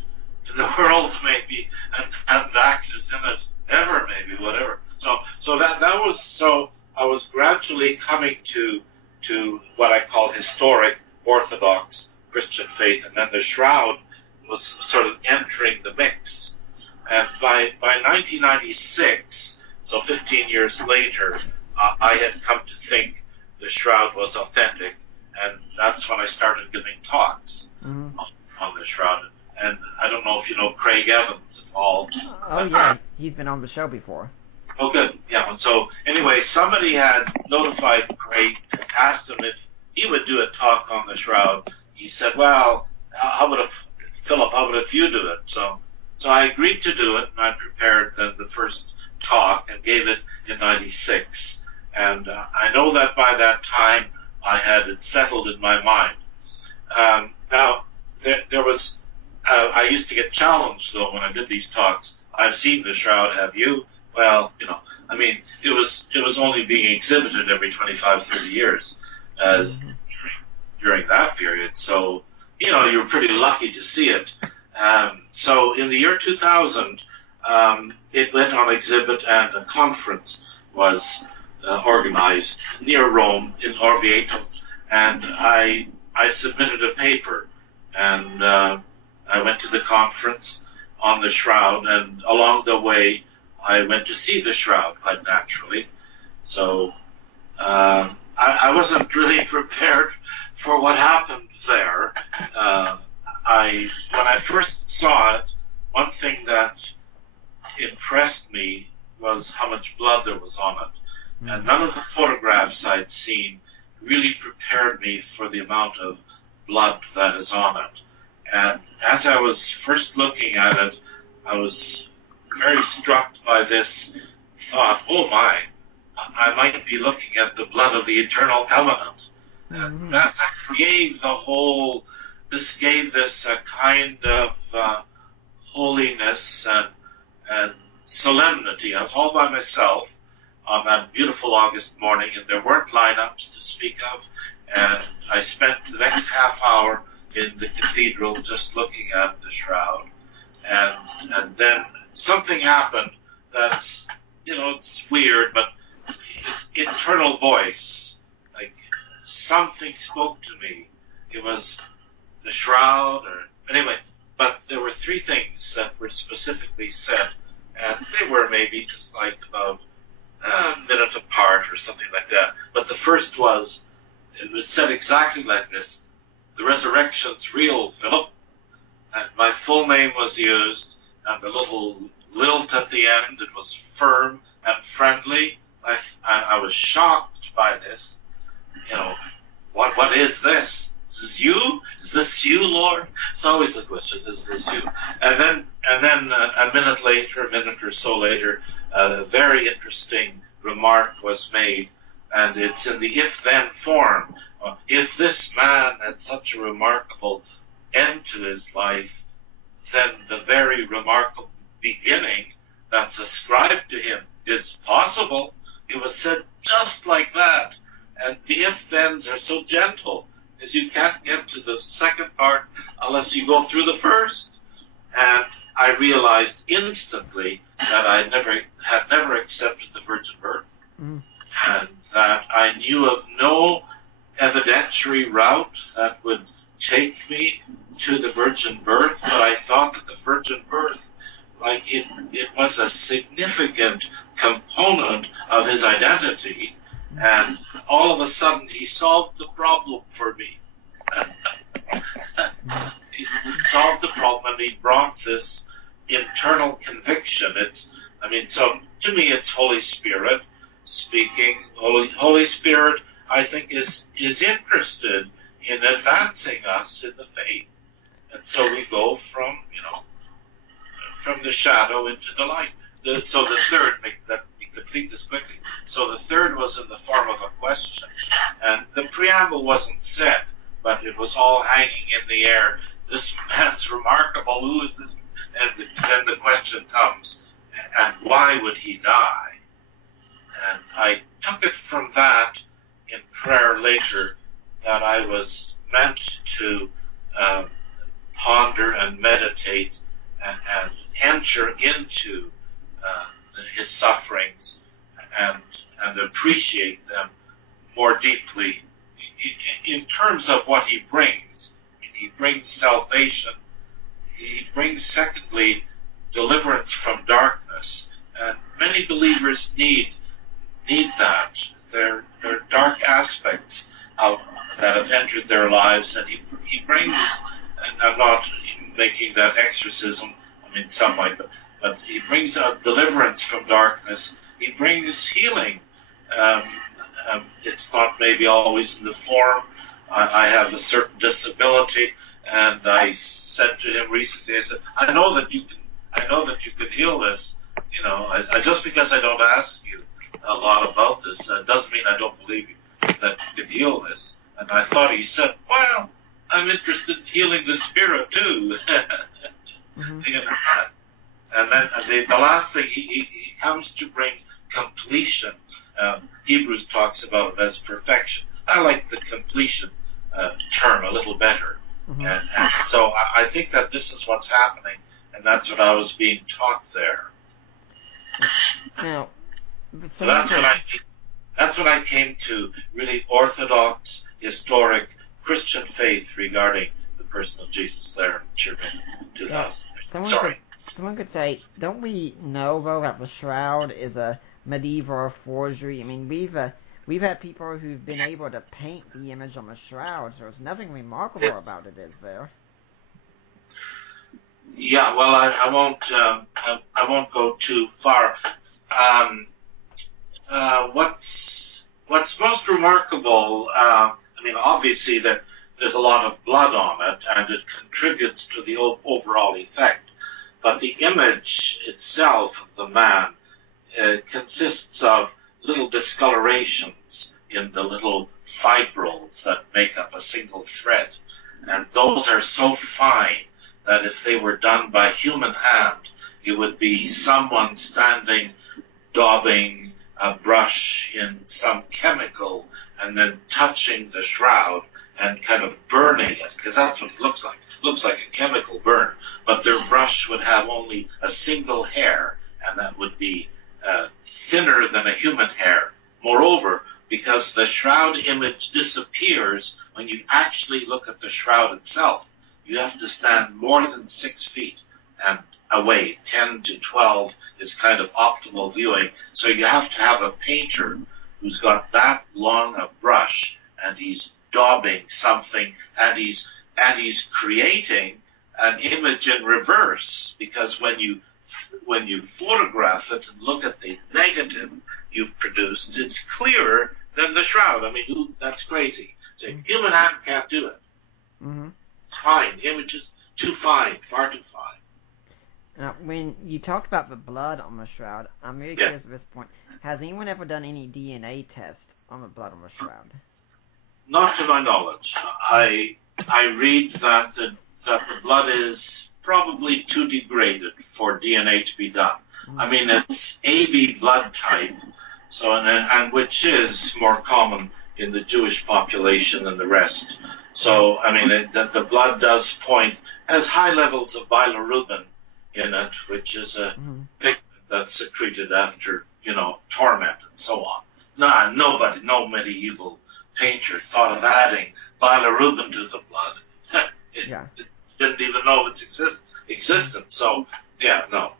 in the world, maybe, and acted in it ever, maybe, whatever. So that was so. I was gradually coming to what I call historic Orthodox Christian faith, and then the Shroud was sort of entering the mix. And by 1996, so 15 years later, I had come to think the Shroud was authentic, and that's when I started giving talks on the Shroud. And I don't know if you know Craig Evans at all. Oh, yeah, he's been on the show before. Oh, good. Yeah, and so anyway, somebody had notified Craig, asked him if he would do a talk on the Shroud. He said, well, Philip, how about if you do it? So I agreed to do it, and I prepared the first talk and gave it in 96. And I know that by that time I had it settled in my mind. Now, there was, I used to get challenged, though, when I did these talks. I've seen the Shroud, have you? Well, it was only being exhibited every 25, 30 years during that period. So, you were pretty lucky to see it. So in the year 2000, it went on exhibit, and a conference was organized near Rome in Orvieto, and I submitted a paper, and I went to the conference on the Shroud, and along the way I went to see the Shroud quite naturally. So I wasn't really prepared for what happened there. When I first saw it, one thing that impressed me was how much blood there was on it. And none of the photographs I'd seen really prepared me for the amount of blood that is on it. And as I was first looking at it, I was very struck by this thought, oh my, I might be looking at the blood of the eternal covenant. Mm-hmm. That gave this kind of holiness and solemnity. I was all by myself on that beautiful August morning, and there weren't lineups to speak of, and I spent the next half hour in the cathedral just looking at the shroud, and then something happened that's, it's weird, but it's internal voice, like something spoke to me. It was the shroud, anyway, but there were three things that were specifically said, and they were maybe just like about a minute apart or something like that. But the first it was said exactly like this: the resurrection's real, Philip. And my full name was used, and the little lilt at the end, it was firm and friendly. I was shocked by this. What is this? Is this you? Is this you, Lord? It's always the question, is this you? And then a minute or so later, a very interesting remark was made, and it's in the if-then form. If this man had such a remarkable end to his life, then the very remarkable beginning that's ascribed to him is possible. It was said just like that. And the if-thens are so gentle, as you can't get to the second part unless you go through the first. And I realized instantly that I had never accepted the virgin birth, and that I knew of no evidentiary route that would take me to the virgin birth, but I thought that the virgin birth, like it was a significant component of his identity, and all of a sudden he solved the problem for me. He solved the problem, and he brought this internal conviction. So to me it's Holy Spirit speaking. Holy Spirit, I think, is interested in advancing us in the faith. And so we go from the shadow into the light. So the third, let me complete this quickly. So the third was in the form of a question. And the preamble wasn't said, but it was all hanging in the air. This man's remarkable. Who is this? And then the question comes, and why would he die? And I took it from that in prayer later that I was meant to ponder and meditate and enter into his sufferings and appreciate them more deeply in terms of what he brings. He brings salvation. He brings, secondly, deliverance from darkness. And many believers need that. There are dark aspects that have entered their lives, and he brings, and I'm not making that exorcism, some might, but he brings out deliverance from darkness. He brings healing. It's not maybe always in the form. I have a certain disability, and I said to him recently, I said, I know that you can heal this. Just because I don't ask you a lot about this doesn't mean I don't believe that you can heal this. And I thought he said, well, I'm interested in healing the spirit too. And then the last thing, he comes to bring completion. Hebrews talks about it as perfection. I like the completion term a little better. And so I think that this is what's happening, and that's what I was being taught there. Now, so that's when I came to really orthodox, historic Christian faith regarding the person of Jesus there in Chervin 2000. Someone could say, don't we know, though, that the shroud is a medieval forgery? We've had people who've been able to paint the image on the shroud, so there's nothing remarkable about it, is there? Yeah, well, I won't go too far. What's most remarkable? Obviously that there's a lot of blood on it, and it contributes to the overall effect. But the image itself of the man consists of little discolorations in the little fibrils that make up a single thread. And those are so fine that if they were done by human hand, it would be someone standing, daubing a brush in some chemical and then touching the shroud and kind of burning it, because that's what it looks like. It looks like a chemical burn, but their brush would have only a single hair, and that would be thinner than a human hair. Moreover, because the shroud image disappears when you actually look at the shroud itself, you have to stand more than 6 feet and away. 10 to 12 is kind of optimal viewing. So you have to have a painter who's got that long a brush, and he's daubing something, and he's creating an image in reverse, because when you photograph it and look at the negative you've produced, it's clearer than the shroud. I mean, that's crazy. So human hand can't do it. Mm-hmm. It's fine. The image is too fine, far too fine. Now, when you talked about the blood on the shroud, I'm very curious at this point. Has anyone ever done any DNA test on the blood on the shroud? Not to my knowledge. I read that the blood is probably too degraded for DNA to be done. Mm-hmm. I mean, it's AB blood type, so and which is more common in the Jewish population than the rest. So, I mean, the blood does point, has high levels of bilirubin in it, which is a pigment that's secreted after, torment and so on. No medieval painter thought of adding bilirubin to the blood. It didn't even know its existence. So, no.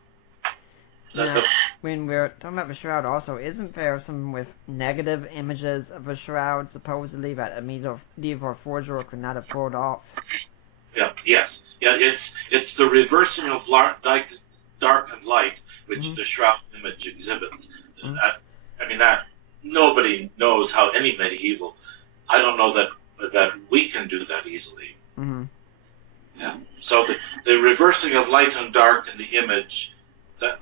Now, when we're talking about the shroud also, isn't there some with negative images of the shroud, supposedly, that a medieval forger could not have pulled off? Yes. It's the reversing of dark and light, which the shroud image exhibits. That nobody knows how any medieval. I don't know that we can do that easily. Mm-hmm. Yeah. So the reversing of light and dark in the image,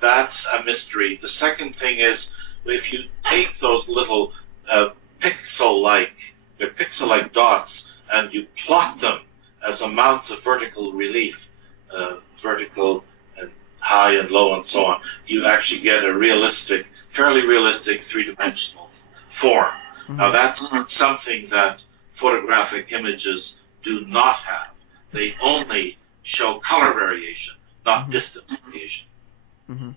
that's a mystery. The second thing is, if you take those little pixel-like dots and you plot them as amounts of vertical relief, vertical and high and low and so on, you actually get a fairly realistic three-dimensional form. Mm-hmm. Now that's something that photographic images do not have. They only show color variation, not distance variation. Mm-hmm.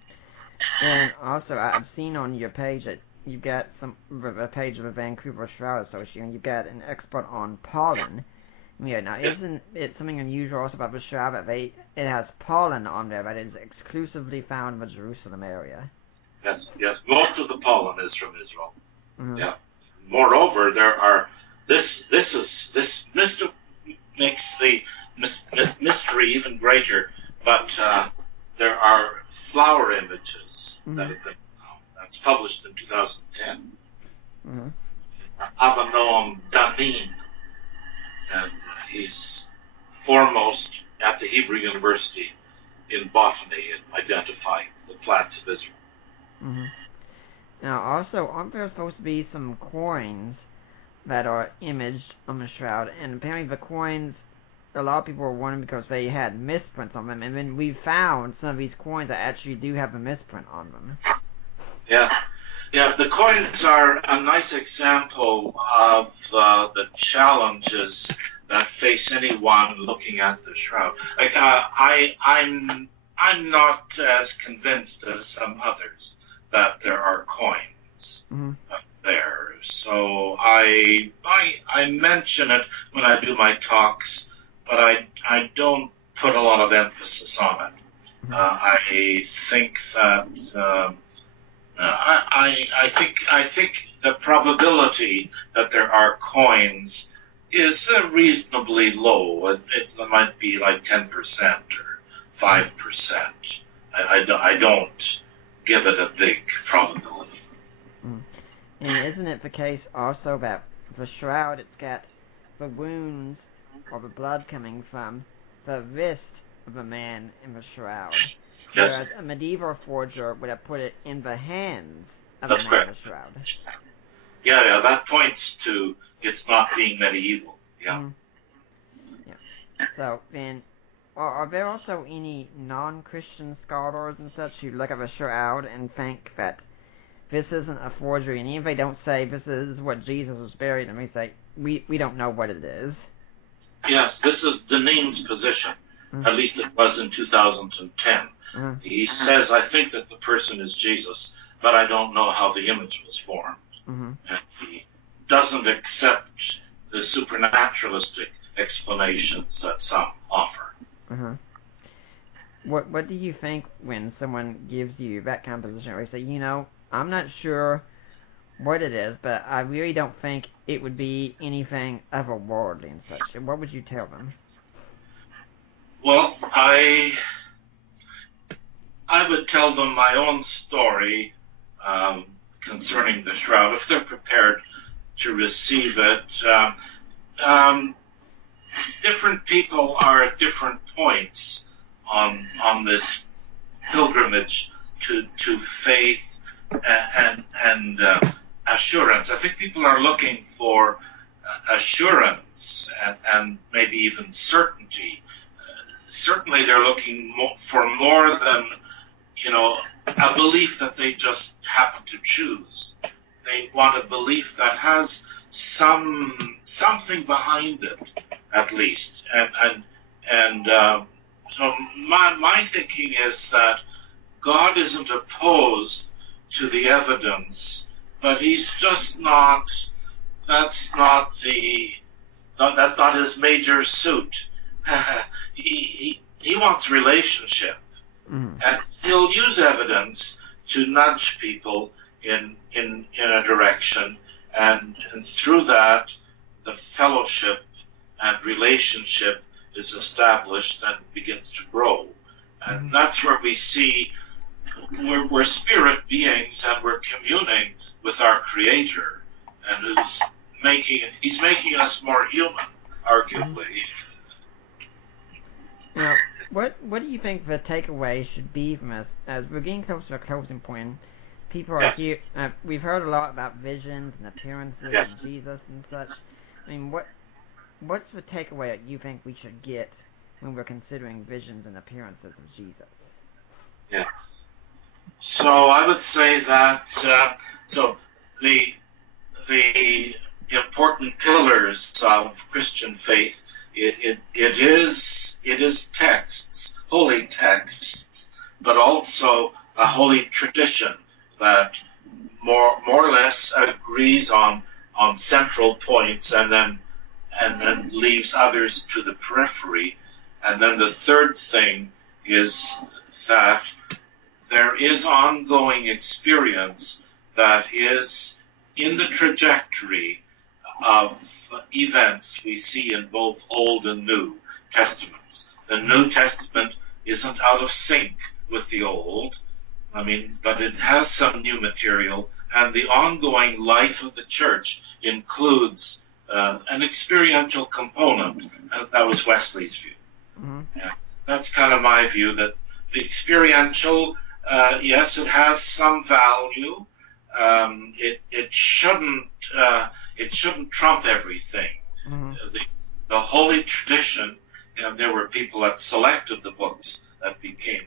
And also, I've seen on your page that you've got a page of the Vancouver Shroud Association. You've got an expert on pollen. Now, isn't it something unusual also about the shroud that it has pollen on there that is exclusively found in the Jerusalem area? Yes. Most of the pollen is from Israel. Mm-hmm. Yeah. Moreover, this makes the mystery even greater. But there are flower images that have been found. That's published in 2010. Mm-hmm. Avinoam Danin, and he's foremost at the Hebrew University in botany in identifying the plants of Israel. Mm-hmm. Now, also, aren't there supposed to be some coins that are imaged on the shroud? And apparently the coins, a lot of people were wondering because they had misprints on them, and then we found some of these coins that actually do have a misprint on them. Yeah, the coins are a nice example of the challenges that face anyone looking at the shroud. Like, I'm not as convinced as some others that there are coins there. So I mention it when I do my talks, but I don't put a lot of emphasis on it. I think that I think the probability that there are coins is reasonably low. It might be like 10% or 5%. I don't give it a big probability. And isn't it the case also that the shroud, it's got the wounds or the blood coming from the wrist of a man in the shroud, Yes. whereas a medieval forger would have put it in the hands of That's a man in correct. the shroud. Yeah, that points to it's not being medieval. Yeah. Mm-hmm. Yeah. So then, are there also any non-Christian scholars and such who look at the shroud and think that this isn't a forgery, and even if they don't say this is what Jesus was buried in, they say we don't know what it is? Yes, this is Deneen's position. Mm-hmm. At least it was in 2010. Mm-hmm. He says, I think that the person is Jesus, but I don't know how the image was formed. Mm-hmm. And he doesn't accept the supernaturalistic explanations that some offer. Uh-huh. What do you think when someone gives you that kind of position, where they say, I'm not sure what it is, but I really don't think it would be anything otherworldly and such? And what would you tell them? Well, I would tell them my own story concerning the shroud, if they're prepared to receive it. Different people are at different points on this pilgrimage to faith and assurance. I think people are looking for assurance and maybe even certainty. Certainly they're looking for more than, a belief that they just happen to choose. They want a belief that has something behind it, at least. So my thinking is that God isn't opposed to the evidence, but he's just not. That's not his major suit. He wants relationship, Mm-hmm. and he'll use evidence to nudge people in a direction, and through that, the fellowship and relationship is established and begins to grow. And that's where we see we're spirit beings and we're communing with our Creator, and he's making us more human, arguably. Now, what do you think the takeaway should be from us as we're getting close to a closing point? People are here. We've heard a lot about visions and appearances of Jesus and such. I mean, what's the takeaway that you think we should get when we're considering visions and appearances of Jesus? Yeah. So I would say that so the important pillars of Christian faith it is texts, holy texts, but also a holy tradition that more or less agrees on central points and then leaves others to the periphery. And then the third thing is that there is ongoing experience that is in the trajectory of events we see in both Old and New Testaments. The New Testament isn't out of sync with the Old, but it has some new material, and the ongoing life of the church includes an experiential component. That was Wesley's view. Mm-hmm. Yeah. That's kind of my view, that the experiential, yes, it has some value. It shouldn't trump everything. Mm-hmm. The holy tradition, there were people that selected the books that became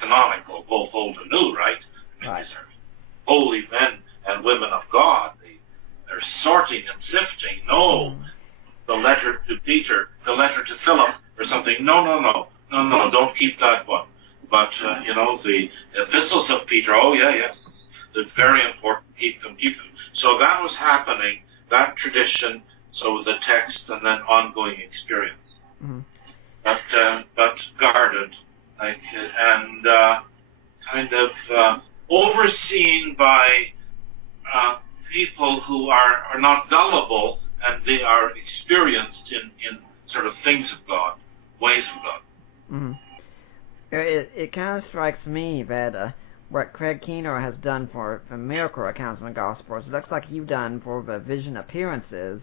canonical, both Old and New, right? Right. These are holy men and women of God. They're sorting and sifting. No, the letter to Peter, the letter to Philip, or something. No, don't keep that one. But, the epistles of Peter, yes, they're very important. Keep them. So that was happening, that tradition, so the text and then ongoing experience. Mm-hmm. But guarded, and kind of overseen by people who are not gullible, and they are experienced in sort of things of God, ways of God. Mm-hmm. It kind of strikes me that what Craig Keener has done for the miracle accounts in the Gospels, it looks like you've done for the vision appearances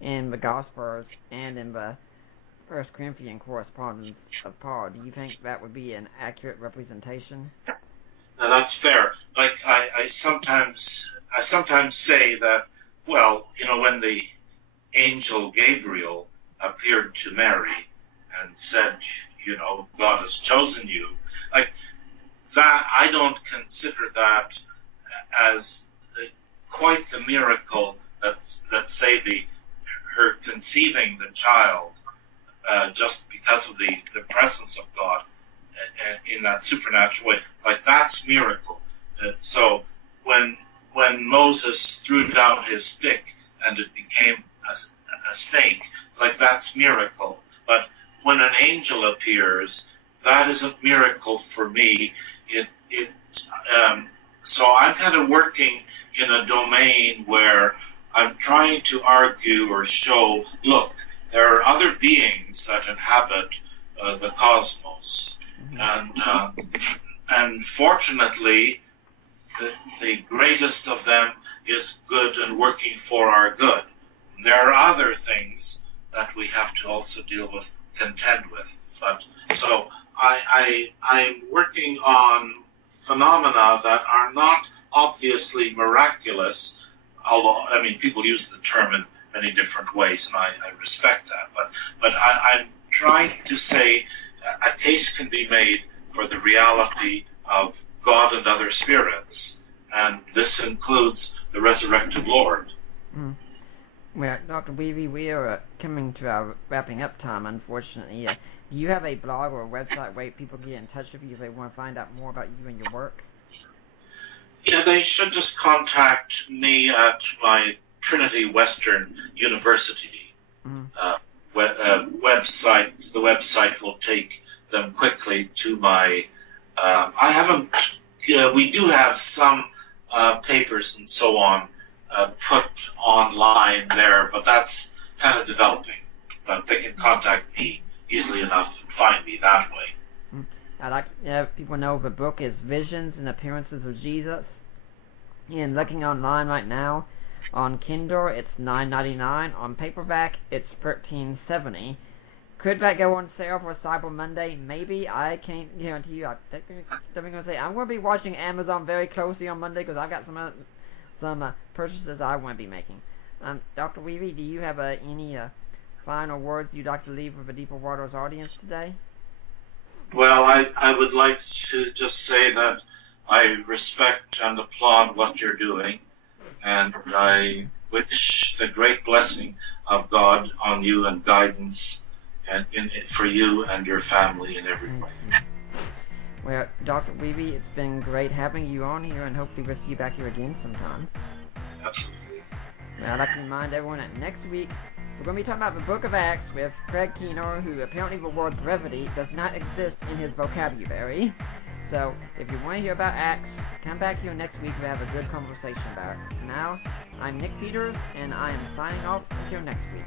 in the Gospels and in the First Corinthian correspondence of Paul. Do you think that would be an accurate representation? Now that's fair. Like I sometimes say that, well, when the angel Gabriel appeared to Mary and said, God has chosen you, like that, I don't consider that as quite the miracle that say her conceiving the child just because of the presence of God in that supernatural way. Like that's miracle. So when Moses threw down his stick and it became a snake, like that's miracle. But when an angel appears, that isn't miracle for me. So I'm kind of working in a domain where I'm trying to argue or show, look, there are other beings that inhabit the cosmos, and fortunately, the greatest of them is good and working for our good. There are other things that we have to also deal with, contend with. But so I'm working on phenomena that are not obviously miraculous, although, people use the term in many different ways, and I respect that. But I'm trying to say a case can be made for the reality of God and other spirits, and this includes the resurrected Lord. Mm. Well, Dr. Wiebe, we are coming to our wrapping up time, unfortunately. Do you have a blog or a website where people can get in touch with you if they want to find out more about you and your work? Yeah, they should just contact me at my Trinity Western University website. The website will take them quickly to my. We do have some papers and so on put online there, but that's kind of developing. But they can contact me easily enough and find me that way. I'd like to have people know the book is Visions and Appearances of Jesus. And looking online right now, on Kindle it's $9.99. On paperback it's $13.70. Could that go on sale for Cyber Monday? Maybe. I can't guarantee you. I'm going to say I'm going to be watching Amazon very closely on Monday because I've got some purchases I want to be making. Dr. Wiebe, do you have any final words you'd like to leave with the Deeper Waters audience today? Well, I would like to just say that I respect and applaud what you're doing, and I wish the great blessing of God on you and guidance and for you and your family in every way. Well, Dr. Wiebe, it's been great having you on here, and hopefully we'll see you back here again sometime. Absolutely. Well, I'd like to remind everyone that next week we're going to be talking about the Book of Acts with Craig Keenor, who apparently the word brevity does not exist in his vocabulary. So, if you want to hear about Acts, come back here next week to have a good conversation about it. Now, I'm Nick Peters, and I am signing off until next week.